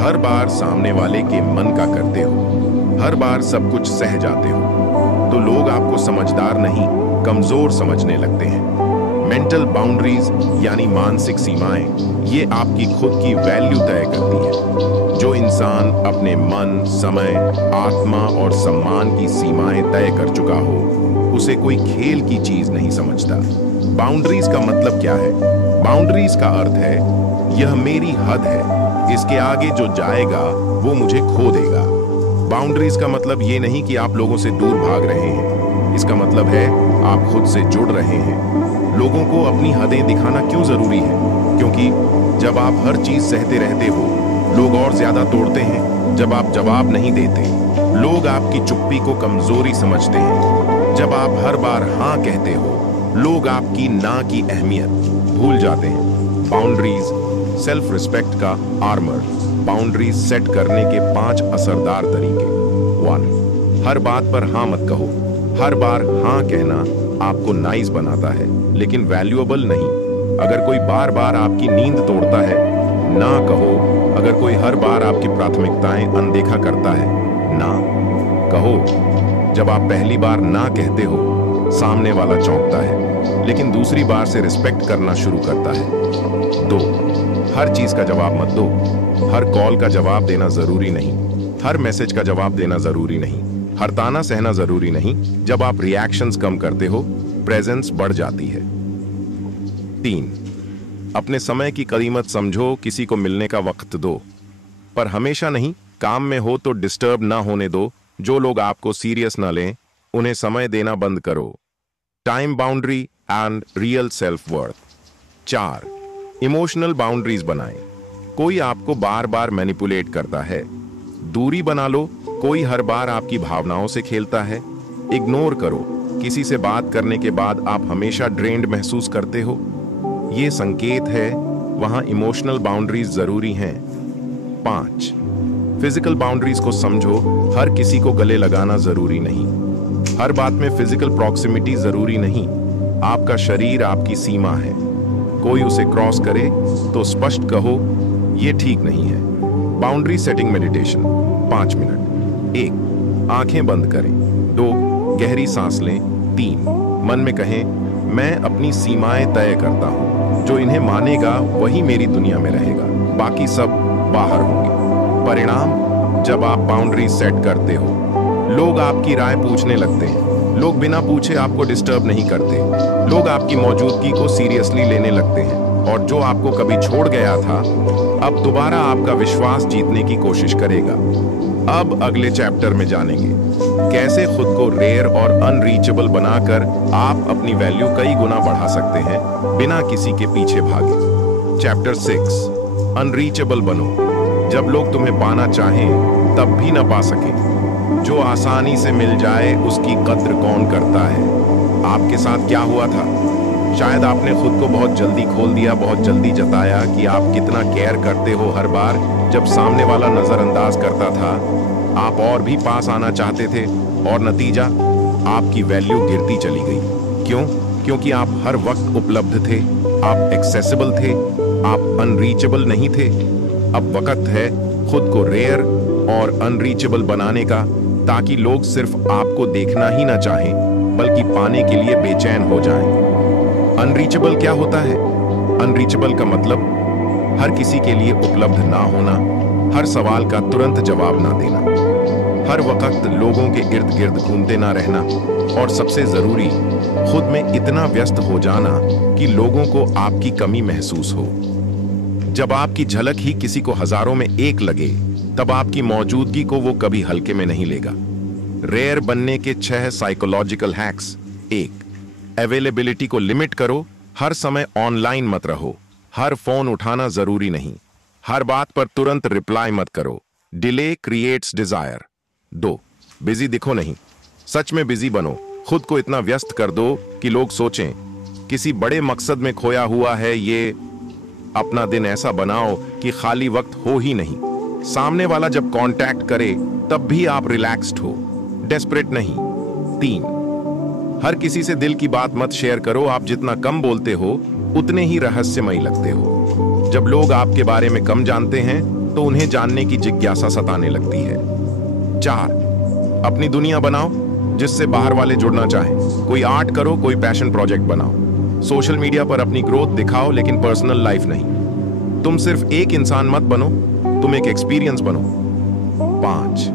हर बार सामने वाले के मन का करते हो, हर बार सब कुछ सह जाते हो, तो लोग आपको समझदार नहीं, कमजोर समझने लगते हैं। मेंटल बाउंड्रीज यानी मानसिक सीमाएं, ये आपकी खुद की वैल्यू तय करती है। जो इंसान अपने मन, समय, आत्मा और सम्मान की सीमाएं तय कर चुका हो, उसे कोई खेल की चीज नहीं समझता। बाउंड्रीज का मतलब क्या है? बाउंड्रीज का अर्थ है, यह मेरी हद है, इसके आगे जो जाएगा वो मुझे खो देगा। बाउंड्रीज का मतलब ये नहीं कि आप लोगों से दूर भाग रहे हैं, इसका मतलब है आप खुद से जुड़ रहे हैं। लोगों को अपनी हदें दिखाना क्यों जरूरी है? क्योंकि जब आप हर चीज सहते रहते हो, लोग और ज्यादा तोड़ते हैं। जब आप जवाब नहीं देते, लोग आपकी चुप्पी को कमजोरी समझते हैं। जब आप हर बार हाँ कहते हो, लोग आपकी ना की अहमियत भूल जाते हैं। बाउंड्रीज सेल्फ रिस्पेक्ट का आर्मर। बाउंड्रीज सेट करने के 5 असरदार तरीके। 1, हर बात पर हाँ मत कहो। हर बार हाँ कहना आपको नाइस बनाता है, लेकिन वैल्यूएबल नहीं। अगर कोई बार बार आपकी नींद तोड़ता है, ना कहो। अगर कोई हर बार आपकी प्राथमिकताएं अनदेखा करता है, ना कहो। जब आप पहली बार ना कहते हो, सामने वाला चौंकता है, लेकिन दूसरी बार से रिस्पेक्ट करना शुरू करता है। 2, हर चीज का जवाब मत दो। हर कॉल का जवाब देना जरूरी नहीं, हर मैसेज का जवाब देना जरूरी नहीं, हर ताना सहना जरूरी नहीं। जब आप रिएक्शंस कम करते हो, प्रेजेंस बढ़ जाती है। 3, अपने समय की कीमत समझो। किसी को मिलने का वक्त दो, पर हमेशा नहीं। काम में हो तो डिस्टर्ब ना होने दो। जो लोग आपको सीरियस ना लें, उन्हें समय देना बंद करो। Time boundary and real self worth. 4, emotional boundaries बनाएं। कोई आपको बार बार मैनिपुलेट करता है, दूरी बना लो। कोई हर बार आपकी भावनाओं से खेलता है, इग्नोर करो। किसी से बात करने के बाद आप हमेशा ड्रेन्ड महसूस करते हो, ये संकेत है वहां इमोशनल बाउंड्रीज जरूरी हैं। 5, फिजिकल बाउंड्रीज को समझो। हर किसी को गले लगाना जरूरी नहीं, हर बात में फिजिकल प्रॉक्सिमिटी जरूरी नहीं। आपका शरीर आपकी सीमा है। कोई उसे क्रॉस करे तो स्पष्ट कहो, यह ठीक नहीं है। Boundary setting meditation 5 minute. 1, आंखें बंद करें। 2, गहरी सांस लें। 3, मन में कहें, मैं अपनी सीमाएं तय करता हूं, जो इन्हें मानेगा वही मेरी दुनिया में रहेगा, बाकी सब बाहर होंगे। परिणाम, जब आप बाउंड्री सेट करते हो, लोग आपकी राय पूछने लगते हैं। लोग बिना पूछे आपको डिस्टर्ब नहीं करते। लोग आपकी मौजूदगी को सीरियसली लेने लगते हैं, और जो आपको कभी छोड़ गया था अब दोबारा आपका विश्वास जीतने की कोशिश करेगा। अब अगले चैप्टर में जानेंगे कैसे खुद को रेयर और अनरीचेबल बनाकर आप अपनी वैल्यू कई गुना बढ़ा सकते हैं बिना किसी के पीछे भागे। चैप्टर 6, अनरीचेबल बनो। जब लोग तुम्हें पाना चाहें तब भी न पा सकें। जो आसानी से मिल जाए उसकी कद्र कौन करता है। आपके साथ क्या हुआ था? शायद आपने खुद को बहुत जल्दी खोल दिया, बहुत जल्दी जताया कि आप कितना केयर करते हो। हर बार जब सामने वाला नजरअंदाज करता था, आप और भी पास आना चाहते थे, और नतीजा, आपकी वैल्यू गिरती चली गई। क्यों? क्योंकि आप हर वक्त उपलब्ध थे, आप एक्सेसिबल थे, आप अनरीचेबल नहीं थे। अब वक्त है खुद को रेयर और अनरीचेबल बनाने का, ताकि लोग सिर्फ आपको देखना ही ना चाहें, बल्कि पाने के लिए बेचैन हो जाएं। अनरीचेबल क्या होता है? अनरीचेबल का मतलब हर किसी के लिए उपलब्ध ना होना, हर सवाल का तुरंत जवाब ना देना, हर वक्त लोगों के इर्द गिर्द घूमते ना रहना, और सबसे जरूरी, खुद में इतना व्यस्त हो जाना कि लोगों को आपकी कमी महसूस हो। जब आपकी झलक ही किसी को हजारों में एक लगे, तब आपकी मौजूदगी को वो कभी हल्के में नहीं लेगा। रेयर बनने के 6 साइकोलॉजिकल हैक्स। 1, अवेलेबिलिटी को लिमिट करो। हर समय ऑनलाइन मत रहो। हर फोन उठाना जरूरी नहीं। हर बात पर तुरंत रिप्लाई मत करो। Delay creates Dzire. 2, बिजी दिखो नहीं, सच में बिजी बनो। खुद को इतना व्यस्त कर दो कि लोग सोचें किसी बड़े मकसद में खोया हुआ है ये। अपना दिन ऐसा बनाओ कि खाली वक्त हो ही नहीं। सामने वाला जब कांटेक्ट करे तब भी आप रिलैक्स्ड हो, डेस्परेट नहीं। 3, हर किसी से दिल की बात मत शेयर करो। आप जितना कम बोलते हो उतने ही रहस्यमयी लगते हो। जब लोग आपके बारे में कम जानते हैं तो उन्हें जानने की जिज्ञासा सताने लगती है। 4, अपनी दुनिया बनाओ जिससे बाहर वाले जुड़ना चाहें। कोई आर्ट करो, कोई पैशन प्रोजेक्ट बनाओ। सोशल मीडिया पर अपनी ग्रोथ दिखाओ, लेकिन पर्सनल लाइफ नहीं। तुम सिर्फ एक इंसान मत बनो, तुम एक एक्सपीरियंस बनो। 5,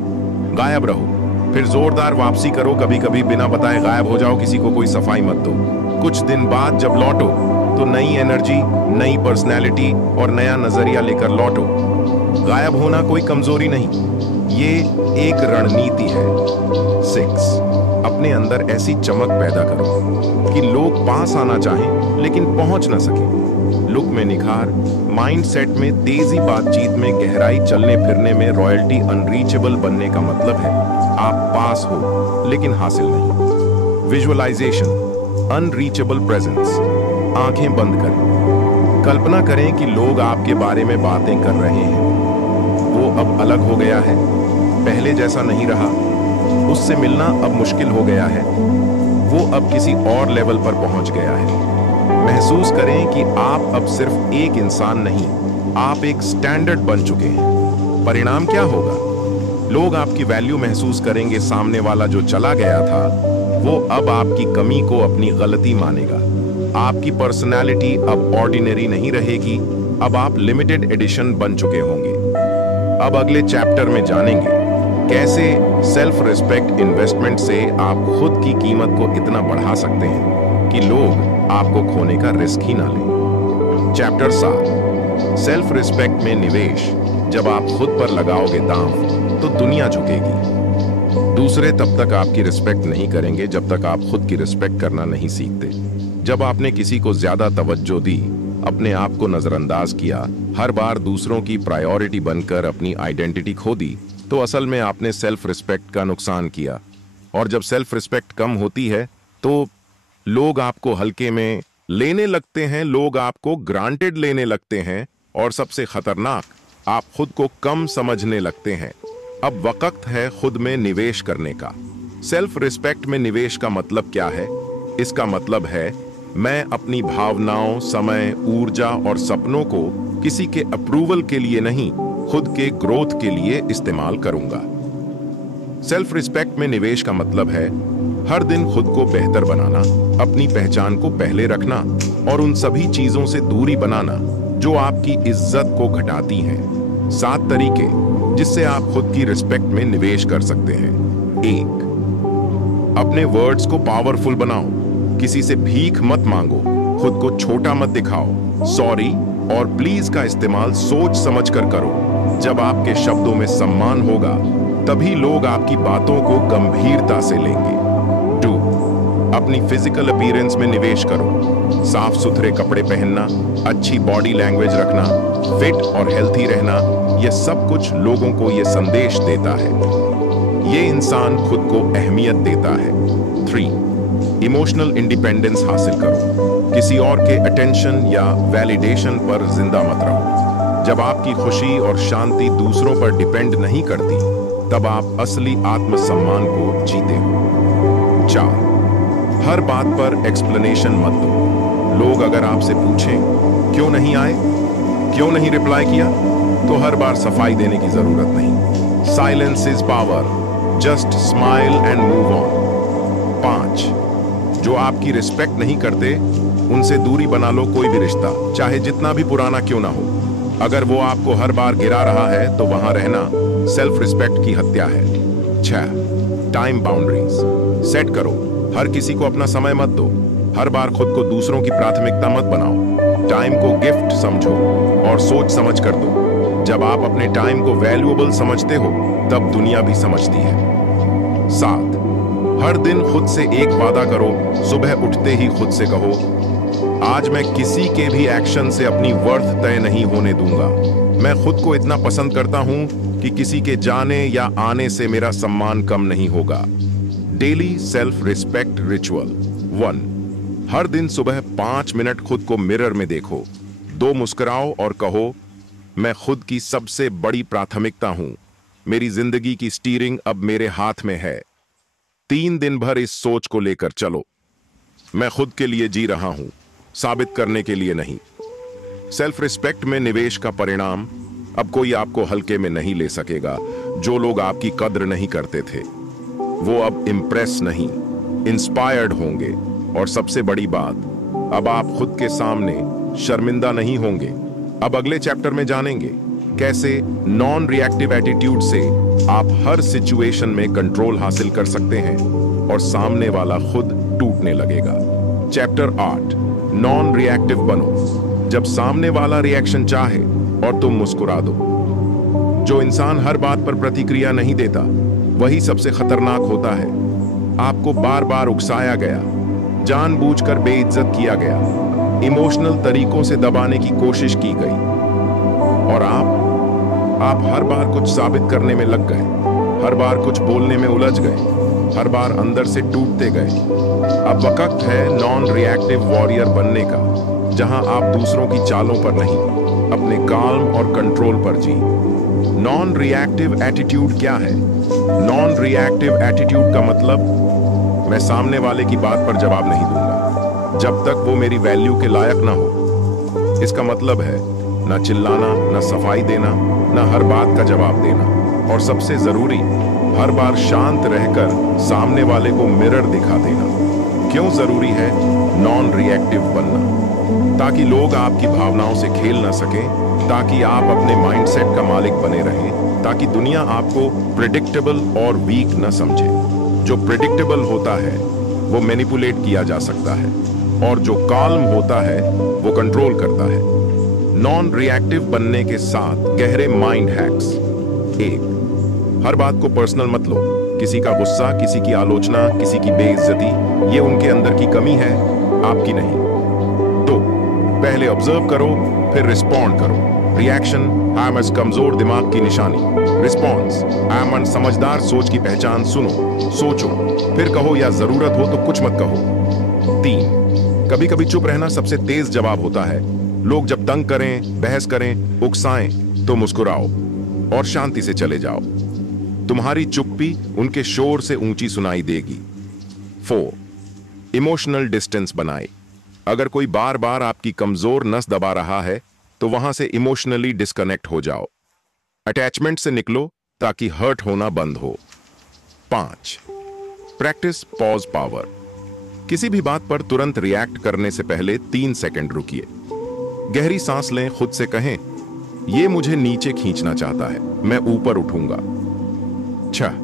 गायब रहो, फिर जोरदार वापसी करो। कभी कभी बिना बताए गायब हो जाओ, किसी को कोई सफाई मत दो। कुछ दिन बाद जब लौटो तो नई एनर्जी, नई पर्सनैलिटी और नया नजरिया लेकर लौटो। गायब होना कोई कमजोरी नहीं, ये एक रणनीति है। 6, अपने अंदर ऐसी चमक पैदा करो कि लोग पास आना चाहें लेकिन पहुंच ना सके। लुक में निखार, माइंडसेट में तेजी, बातचीत में गहराई, चलने फिरने में रॉयल्टी। अनरीचेबल बनने का मतलब है आप पास हो लेकिन हासिल नहीं। Visualization, unreachable presence. आंखें बंद करें, कल्पना करें कि लोग आपके बारे में बातें कर रहे हैं। वो अब अलग हो गया है, पहले जैसा नहीं रहा। उससे मिलना अब मुश्किल हो गया है, वो अब किसी और लेवल पर पहुंच गया है। महसूस करें कि आप अब सिर्फ एक इंसान नहीं, आप एक स्टैंडर्ड बन चुके हैं। परिणाम क्या होगा? लोग आपकी वैल्यू महसूस करेंगे। सामने वाला जो चला गया था वो अब आपकी कमी को अपनी गलती मानेगा। आपकी पर्सनालिटी अब ऑर्डिनरी नहीं रहेगी, अब आप लिमिटेड एडिशन बन चुके होंगे। अब अगले चैप्टर में जानेंगे कैसे सेल्फ रिस्पेक्ट इन्वेस्टमेंट से आप खुद की कीमत को इतना बढ़ा सकते हैं कि लोग आपको खोने का रिस्क ही ना लें। चैप्टर 7, सेल्फ रिस्पेक्ट में निवेश। जब आप खुद पर लगाओगे दांव तो दुनिया झुकेगी। दूसरे तब तक आपकी रिस्पेक्ट नहीं करेंगे जब तक आप खुद की रिस्पेक्ट करना नहीं सीखते। जब आपने किसी को ज्यादा तवज्जो दी, अपने आप को नजरअंदाज किया, हर बार दूसरों की प्रायोरिटी बनकर अपनी आइडेंटिटी खो दी, तो असल में आपने सेल्फ रिस्पेक्ट का नुकसान किया। और जब सेल्फ रिस्पेक्ट कम होती है तो लोग आपको हल्के में लेने लगते हैं, लोग आपको ग्रांटेड लेने लगते हैं, और सबसे खतरनाक, आप खुद को कम समझने लगते हैं। अब वक्त है खुद में निवेश करने का। सेल्फ रिस्पेक्ट में निवेश का मतलब क्या है? इसका मतलब है मैं अपनी भावनाओं, समय, ऊर्जा और सपनों को किसी के अप्रूवल के लिए नहीं, खुद के ग्रोथ के लिए इस्तेमाल करूंगा। सेल्फ रिस्पेक्ट में निवेश का मतलब है हर दिन खुद को बेहतर बनाना, अपनी पहचान को पहले रखना और उन सभी चीजों से दूरी बनाना जो आपकी इज्जत को घटाती हैं। 7 तरीके जिससे आप खुद की रिस्पेक्ट में निवेश कर सकते हैं। 1, अपने वर्ड्स को पावरफुल बनाओ। किसी से भीख मत मांगो, खुद को छोटा मत दिखाओ। सॉरी और प्लीज का इस्तेमाल सोच समझ कर करो। जब आपके शब्दों में सम्मान होगा तभी लोग आपकी बातों को गंभीरता से लेंगे। 2, अपनी फिजिकल अपीयरेंस में निवेश करो। साफ सुथरे कपड़े पहनना, अच्छी बॉडी लैंग्वेज रखना, फिट और हेल्थी रहना, यह सब कुछ लोगों को यह संदेश देता है ये इंसान खुद को अहमियत देता है। 3, इमोशनल इंडिपेंडेंस हासिल करो। किसी और के अटेंशन या वैलिडेशन पर जिंदा मत रहो। जब आपकी खुशी और शांति दूसरों पर डिपेंड नहीं करती तब आप असली आत्मसम्मान को जीते हो। 4, हर बात पर एक्सप्लेनेशन मत दो। लोग अगर आपसे पूछें क्यों नहीं आए, क्यों नहीं रिप्लाई किया, तो हर बार सफाई देने की जरूरत नहीं। Silence is power, just smile and move on. 5, जो आपकी रिस्पेक्ट नहीं करते उनसे दूरी बना लो। कोई भी रिश्ता चाहे जितना भी पुराना क्यों ना हो, अगर वो आपको हर बार गिरा रहा है तो वहां रहना सेल्फ रिस्पेक्ट की हत्या है। 6, टाइम बाउंड्रीज सेट करो। हर किसी को अपना समय मत दो। हर बार खुद को दूसरों की प्राथमिकता मत बनाओ। टाइम को गिफ्ट समझो और सोच समझ कर दो। जब आप अपने टाइम को वैल्यूएबल समझते हो तब दुनिया भी समझती है। 7, हर दिन खुद से एक वादा करो। सुबह उठते ही खुद से कहो, आज मैं किसी के भी एक्शन से अपनी वर्थ तय नहीं होने दूंगा। मैं खुद को इतना पसंद करता हूं कि किसी के जाने या आने से मेरा सम्मान कम नहीं होगा। Daily self respect ritual. 1, हर दिन सुबह 5 मिनट खुद को मिरर में देखो। 2, मुस्कुराओ और कहो, मैं खुद की सबसे बड़ी प्राथमिकता हूं। मेरी जिंदगी की स्टीयरिंग अब मेरे हाथ में है। 3 दिन भर इस सोच को लेकर चलो, मैं खुद के लिए जी रहा हूं, साबित करने के लिए नहीं। सेल्फ रिस्पेक्ट में निवेश का परिणाम अब कोई आपको हल्के में नहीं ले सकेगा। जो लोग आपकी कद्र नहीं करते थे वो अब इंप्रेस नहीं, इंस्पायर्ड होंगे। और सबसे बड़ी बात, अब आप खुद के सामने शर्मिंदा नहीं होंगे। अब अगले चैप्टर में जानेंगे कैसे नॉन रिएक्टिव एटीट्यूड से आप हर सिचुएशन में कंट्रोल हासिल कर सकते हैं और सामने वाला खुद टूटने लगेगा। चैप्टर 8, नॉन रिएक्टिव बनो। जब सामने वाला रिएक्शन चाहे और तुम मुस्कुरा दो। जो इंसान हर बात पर प्रतिक्रिया नहीं देता वही सबसे खतरनाक होता है। आपको बार बार उकसाया गया, जानबूझकर बेइज्जत किया गया, इमोशनल तरीकों से दबाने की कोशिश की गई और आप हर बार कुछ साबित करने में लग गए। हर बार कुछ बोलने में उलझ गए। हर बार अंदर से टूटते गए। अब वक्त है नॉन रिएक्टिव वॉरियर बनने का, जहां आप दूसरों की चालों पर नहीं, अपने काल्म और कंट्रोल पर जी। नॉन रिएक्टिव एटीट्यूड क्या है? नॉन रिएक्टिव एटीट्यूड का मतलब, मैं सामने वाले की बात पर जवाब नहीं दूंगा जब तक वो मेरी वैल्यू के लायक ना हो। इसका मतलब है ना चिल्लाना, ना सफाई देना, ना हर बात का जवाब देना और सबसे जरूरी, हर बार शांत रहकर सामने वाले को मिरर दिखा देना। क्यों जरूरी है नॉन रिएक्टिव बनना? ताकि लोग आपकी भावनाओं से खेल ना सकें, ताकि आप अपने माइंडसेट का मालिक बने रहें, ताकि दुनिया आपको प्रेडिक्टेबल और वीक न समझे। जो प्रेडिक्टेबल होता है वो मैनिपुलेट किया जा सकता है और जो काल्म होता है वो कंट्रोल करता है। नॉन रिएक्टिव बनने के 7 गहरे माइंड हैक्स। 1, हर बात को पर्सनल मत लो। किसी का गुस्सा, किसी की आलोचना, किसी की बेइज्जती, ये उनके अंदर की कमी है, आपकी नहीं। 2, पहले ऑब्जर्व करो फिर रिस्पॉन्ड करो। रिएक्शन आमस कमजोर दिमाग की निशानी। रिस्पॉन्स आमन समझदार सोच की पहचान। सुनो, सोचो, फिर कहो या जरूरत हो तो कुछ मत कहो। 3, कभी कभी चुप रहना सबसे तेज जवाब होता है। लोग जब तंग करें, बहस करें, उकसाएं तो मुस्कुराओ और शांति से चले जाओ। तुम्हारी चुप्पी उनके शोर से ऊंची सुनाई देगी। 4, इमोशनल डिस्टेंस बनाए। अगर कोई बार बार आपकी कमजोर नस दबा रहा है तो वहां से इमोशनली डिस्कनेक्ट हो जाओ। अटैचमेंट से निकलो ताकि हर्ट होना बंद हो। 5, प्रैक्टिस पॉज पावर। किसी भी बात पर तुरंत रिएक्ट करने से पहले 3 सेकंड रुकिए, गहरी सांस लें, खुद से कहें ये मुझे नीचे खींचना चाहता है, मैं ऊपर उठूंगा। 6,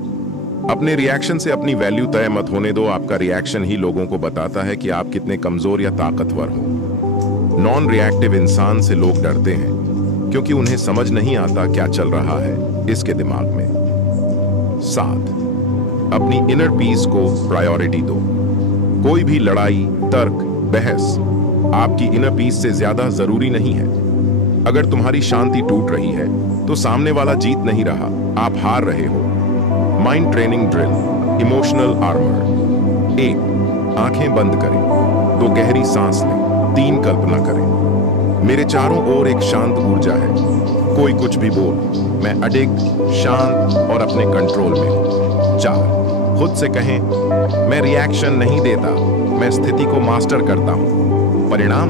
अपने रिएक्शन से अपनी वैल्यू तय मत होने दो। आपका रिएक्शन ही लोगों को बताता है कि आप कितने कमजोर या ताकतवर हो। नॉन रिएक्टिव इंसान से लोग डरते हैं क्योंकि उन्हें समझ नहीं आता क्या चल रहा है इसके दिमाग में। 7, अपनी इनर पीस को प्रायोरिटी दो। कोई भी लड़ाई, तर्क, बहस आपकी इनर पीस से ज्यादा जरूरी नहीं है। अगर तुम्हारी शांति टूट रही है तो सामने वाला जीत नहीं रहा, आप हार रहे हो। Mind training drill, emotional armour. 1, आंखें बंद करें, 2 गहरी सांस लें, 3 कल्पना करें मेरे चारों ओर एक शांत ऊर्जा है। कोई कुछ भी बोल, मैं अडिग, शांत और अपने कंट्रोल में हूं। 4, खुद से कहें मैं रिएक्शन नहीं देता, मैं स्थिति को मास्टर करता हूं। परिणाम,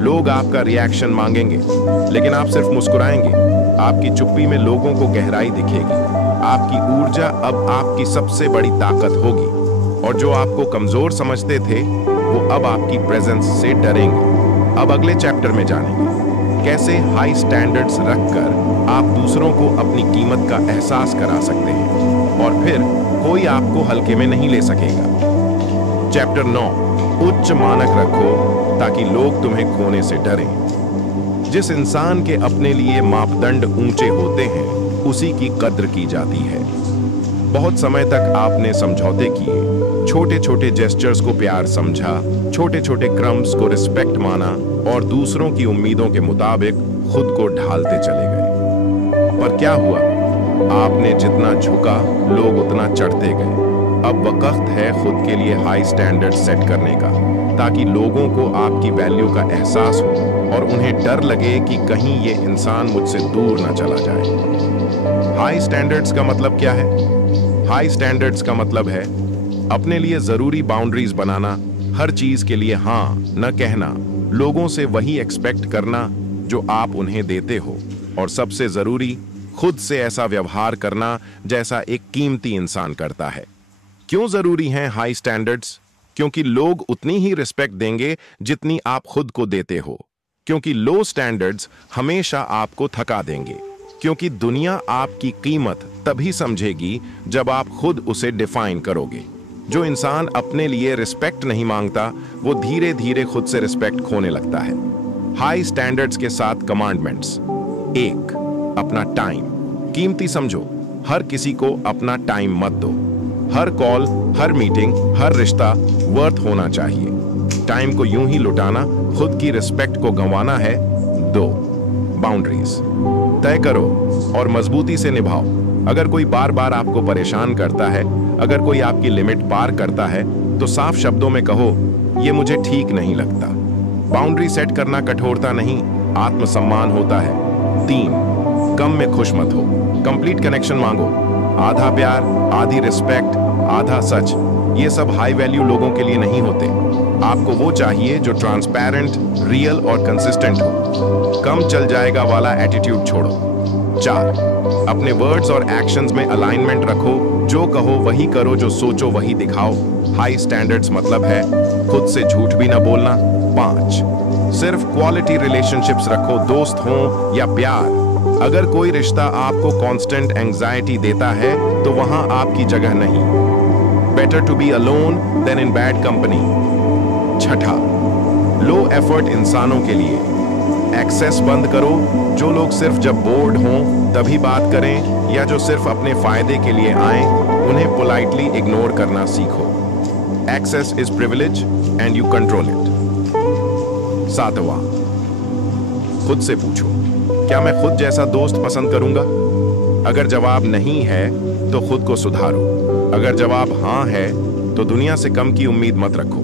लोग आपका रिएक्शन मांगेंगे लेकिन आप सिर्फ मुस्कुराएंगे। आपकी चुप्पी में लोगों को गहराई दिखेगी। आपकी ऊर्जा अब आपकी सबसे बड़ी ताकत होगी और जो आपको कमजोर समझते थे वो अब आपकी प्रेजेंस से डरेंगे। अब अगले चैप्टर में जानेंगे कैसे हाई स्टैंडर्ड्स रखकर आप दूसरों को अपनी कीमत का एहसास करा सकते हैं और फिर कोई आपको हल्के में नहीं ले सकेगा। चैप्टर 9, उच्च मानक रखो ताकि लोग तुम्हें खोने से डरें। जिस इंसान के अपने लिए मापदंड ऊंचे होते हैं उसी की कद्र की जाती है। बहुत समय तक आपने समझौते किए, छोटे छोटे जेस्चर्स को प्यार समझा, छोटे छोटे क्रम्स को रिस्पेक्ट माना और दूसरों की उम्मीदों के मुताबिक खुद को ढालते चले गए। पर क्या हुआ? आपने जितना झुका, लोग उतना चढ़ते गए। अब वक्त है खुद के लिए हाई स्टैंडर्ड सेट करने का ताकि लोगों को आपकी वैल्यू का एहसास हो और उन्हें डर लगे कि कहीं ये इंसान मुझसे दूर ना चला जाए। हाई स्टैंडर्ड्स का मतलब क्या है? हाई स्टैंडर्ड्स का मतलब है अपने लिए जरूरी बाउंड्रीज बनाना, हर चीज के लिए हाँ न कहना, लोगों से वही एक्सपेक्ट करना जो आप उन्हें देते हो और सबसे जरूरी खुद से ऐसा व्यवहार करना जैसा एक कीमती इंसान करता है। क्यों जरूरी हैं हाई स्टैंडर्ड्स? क्योंकि लोग उतनी ही रिस्पेक्ट देंगे जितनी आप खुद को देते हो। क्योंकि लो स्टैंडर्ड्स हमेशा आपको थका देंगे। क्योंकि दुनिया आपकी कीमत तभी समझेगी जब आप खुद उसे डिफाइन करोगे। जो इंसान अपने लिए रिस्पेक्ट नहीं मांगता वो धीरे धीरे खुद से रिस्पेक्ट खोने लगता है। हाई स्टैंडर्ड्स के साथ कमांडमेंट्स। 1, अपना टाइम कीमती समझो। हर किसी को अपना टाइम मत दो। हर कॉल, हर मीटिंग, हर रिश्ता वर्थ होना चाहिए। टाइम को यूं ही लुटाना खुद की रिस्पेक्ट को गंवाना है। 2, बाउंड्रीज तय करो और मजबूती से निभाओ। अगर कोई बार बार आपको परेशान करता है, अगर कोई आपकी लिमिट पार करता है तो साफ शब्दों में कहो ये मुझे ठीक नहीं लगता। बाउंड्री सेट करना कठोरता नहीं, आत्मसम्मान होता है। 3, कम में खुश मत हो। कंप्लीट कनेक्शन मांगो। आधा प्यार, आधी रिस्पेक्ट, आधा सच, ये सब हाई वैल्यू लोगों के लिए नहीं होते। आपको वो चाहिए जो ट्रांसपेरेंट, रियल और कंसिस्टेंट हो। कम चल जाएगा वाला एटीट्यूड छोड़ो। 4, अपने वर्ड्स और एक्शंस में अलाइनमेंट रखो। जो कहो वही करो, जो सोचो वही दिखाओ। हाई स्टैंडर्ड्स मतलब है खुद से झूठ भी ना बोलना। 5, सिर्फ क्वालिटी रिलेशनशिप्स रखो, दोस्त हो या प्यार। अगर कोई रिश्ता आपको कांस्टेंट एंजाइटी देता है तो वहां आपकी जगह नहीं। Better to be alone than in bad company. 6, low effort इंसानों के लिए एक्सेस बंद करो। जो लोग सिर्फ जब बोर्ड हों तभी बात करें या जो सिर्फ अपने फायदे के लिए आए, उन्हें पोलाइटली इग्नोर करना सीखो। Access is privilege and you control it. 7वां, खुद से पूछो क्या मैं खुद जैसा दोस्त पसंद करूंगा? अगर जवाब नहीं है तो खुद को सुधारो। अगर जवाब हाँ है तो दुनिया से कम की उम्मीद मत रखो।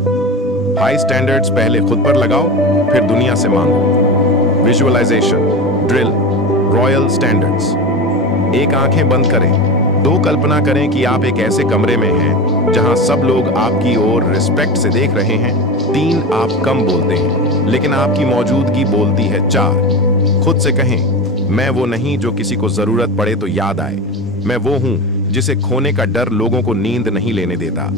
हाई स्टैंडर्ड्स पहले खुद पर लगाओ, फिर दुनिया से मांगो। Visualisation drill, royal standards. 1, आंखें बंद करें। 2, कल्पना करें कि आप एक ऐसे कमरे में हैं जहां सब लोग आपकी ओर रिस्पेक्ट से देख रहे हैं। 3, आप कम बोलते हैं लेकिन आपकी मौजूदगी बोलती है। 4, खुद से कहें मैं वो नहीं जो किसी को जरूरत पड़े तो याद आए। मैं वो हूं जिसे खोने का डर लोगों को नींद नहीं लेने देता।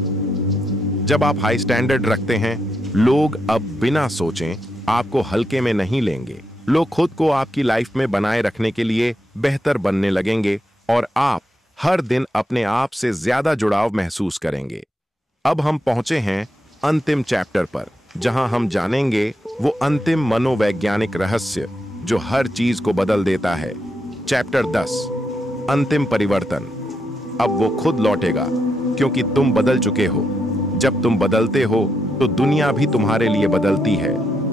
जब आप हाई स्टैंडर्ड रखते हैं, लोग अब बिना सोचें आपको हल्के में नहीं लेंगे। लोग खुद को आपकी लाइफ में बनाए रखने के लिए बेहतर बनने लगेंगे और आप हर दिन अपने आप से ज्यादा जुड़ाव महसूस करेंगे। अब हम पहुंचे हैं अंतिम चैप्टर पर, जहां हम जानेंगे वो अंतिम मनोवैज्ञानिक रहस्य जो हर चीज को बदल देता है। चैप्टर 10, अंतिम परिवर्तन। अब वो खुद लौटेगा क्योंकि तुम बदल चुके हो। जब तुम बदलते हो तो दुनिया भी तुम्हारे लिए बदलती है।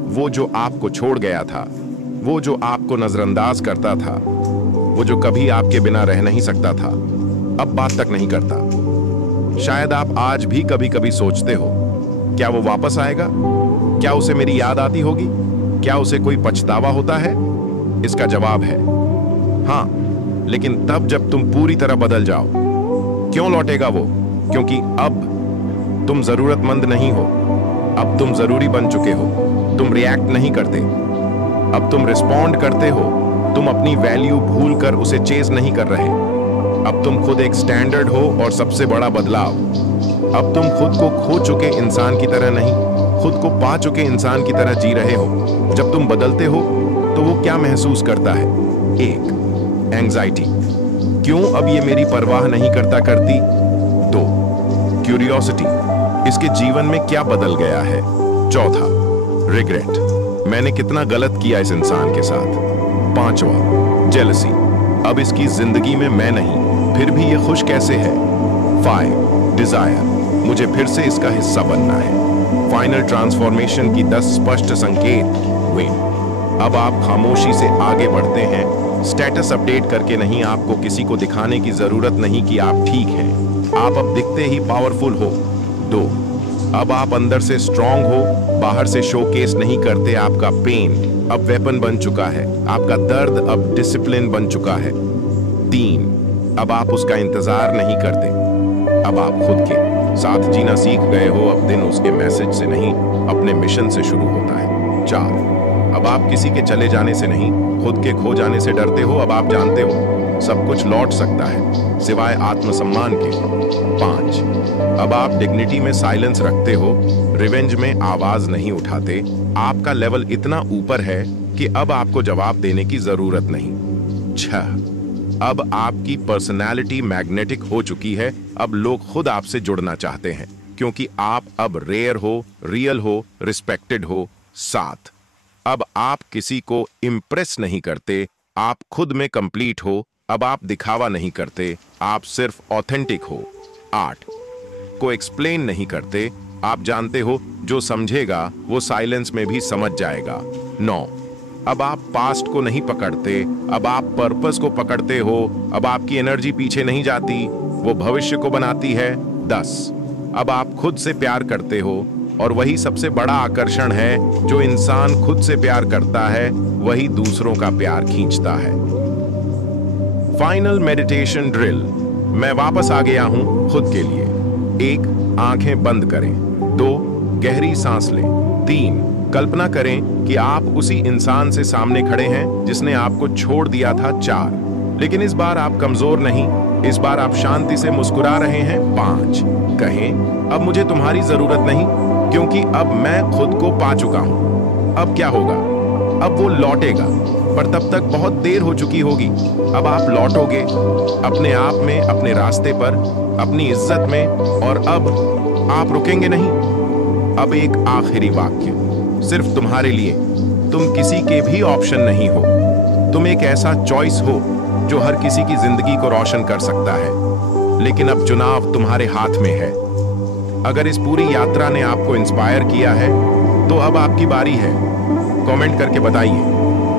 वो जो आपको छोड़ गया था, वो जो आपको नजरअंदाज करता था, वो जो कभी आपके बिना रह नहीं सकता था, अब बात तक नहीं करता। शायद आप आज भी कभी कभी सोचते हो, क्या वो वापस आएगा? क्या उसे मेरी याद आती होगी? क्या उसे कोई पछतावा होता है? इसका जवाब है हाँ, लेकिन तब जब तुम पूरी तरह बदल जाओ। क्यों लौटेगा वो? क्योंकि अब तुम जरूरतमंद नहीं हो, अब तुम जरूरी बन चुके हो। तुम रिएक्ट नहीं करते, अब तुम रिस्पॉन्ड करते हो। तुम अपनी वैल्यू भूलकर उसे चेज नहीं कर रहे। अब तुम खुद एक स्टैंडर्ड हो। और सबसे बड़ा बदलाव, अब तुम खुद को खो चुके इंसान की तरह नहीं, खुद को पा चुके इंसान की तरह जी रहे हो। जब तुम बदलते हो तो वो क्या महसूस करता है? 1, एंजाइटी, क्यों अब ये मेरी परवाह नहीं करती? 2, क्यूरियोसिटी, इसके जीवन में क्या बदल गया है? 4, रिग्रेट, मैंने कितना गलत किया इस इंसान के साथ? 5वां, जेलसी, अब इसकी जिंदगी में मैं नहीं, फिर भी ये खुश कैसे है? 5, डिजायर, मुझे फिर से इसका हिस्सा बनना है। फाइनल ट्रांसफॉर्मेशन की 10 स्पष्ट संकेत। विन, अब आप खामोशी से आगे बढ़ते हैं, स्टेटस अपडेट करके नहीं। आपको किसी को दिखाने की जरूरत नहीं कि आप ठीक हैं, आप अब दिखते ही पावरफुल हो। 2, अब आप अंदर से स्ट्रांग हो, बाहर से शोकेस नहीं करते। आपका पेन अब वेपन बन चुका है, आपका दर्द अब डिसिप्लिन बन चुका है। 3, अब आप उसका इंतजार नहीं करते, अब आप खुद के साथ जीना सीख गए हो। अब दिन उसके मैसेज से नहीं, अपने मिशन से शुरू होता है। 4, अब आप किसी के चले जाने से नहीं, खुद के खो जाने से डरते हो। अब आप जानते हो सब कुछ लौट सकता है सिवाय आत्मसम्मान के। 5, अब आप डिग्निटी में साइलेंस रखते हो, रिवेंज में आवाज नहीं उठाते। आपका लेवल इतना ऊपर है कि अब आपको जवाब देने की जरूरत नहीं। 6, अब आपकी पर्सनालिटी मैग्नेटिक हो चुकी है। अब लोग खुद आपसे जुड़ना चाहते हैं क्योंकि आप अब रेयर हो, रियल हो, रिस्पेक्टेड हो। 7, अब आप किसी को इम्प्रेस नहीं करते, आप खुद में कंप्लीट हो। अब आप दिखावा नहीं करते, आप सिर्फ ऑथेंटिक हो। 8, को एक्सप्लेन नहीं करते, आप जानते हो जो समझेगा वो साइलेंस में भी समझ जाएगा। 9, अब आप पास्ट को नहीं पकड़ते, अब आप पर्पस को पकड़ते हो। अब आपकी एनर्जी पीछे नहीं जाती, वो भविष्य को बनाती है। 10, अब आप खुद से प्यार करते हो और वही सबसे बड़ा आकर्षण है। जो इंसान खुद से प्यार करता है वही दूसरों का प्यार खींचता है। फाइनल मेडिटेशन ड्रिल, मैं वापस आ गया हूं खुद के लिए। 1, आंखें बंद करें। 2, गहरी सांस लें। 3, कल्पना करें कि आप उसी इंसान से सामने खड़े हैं जिसने आपको छोड़ दिया था। 4, लेकिन इस बार आप कमजोर नहीं, इस बार आप शांति से मुस्कुरा रहे हैं। 5, कहें अब मुझे तुम्हारी जरूरत नहीं क्योंकि अब मैं खुद को पा चुका हूं। अब क्या होगा? अब वो लौटेगा, पर तब तक बहुत देर हो चुकी होगी। अब आप लौटोगे अपने आप में, अपने रास्ते पर, अपनी इज्जत में। और अब आप रुकेंगे नहीं। अब एक आखिरी वाक्य सिर्फ तुम्हारे लिए, तुम किसी के भी ऑप्शन नहीं हो। तुम एक ऐसा चॉइस हो जो हर किसी की जिंदगी को रोशन कर सकता है, लेकिन अब चुनाव तुम्हारे हाथ में है। अगर इस पूरी यात्रा ने आपको इंस्पायर किया है तो अब आपकी बारी है। कमेंट करके बताइए,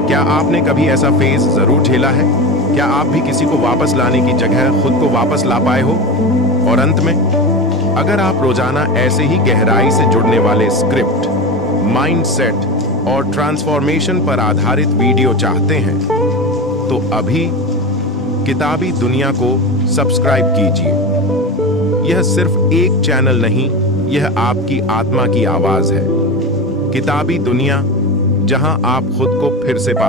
क्या आपने कभी ऐसा फेज जरूर झेला है? क्या आप भी किसी को वापस लाने की जगह खुद को वापस ला पाए हो? और अंत में, अगर आप रोजाना ऐसे ही गहराई से जुड़ने वाले स्क्रिप्ट, माइंडसेट और ट्रांसफॉर्मेशन पर आधारित वीडियो चाहते हैं तो अभी किताबी दुनिया को सब्सक्राइब कीजिए। यह सिर्फ एक चैनल नहीं, यह आपकी आत्मा की आवाज है। किताबी दुनिया, जहां आप खुद को फिर से पा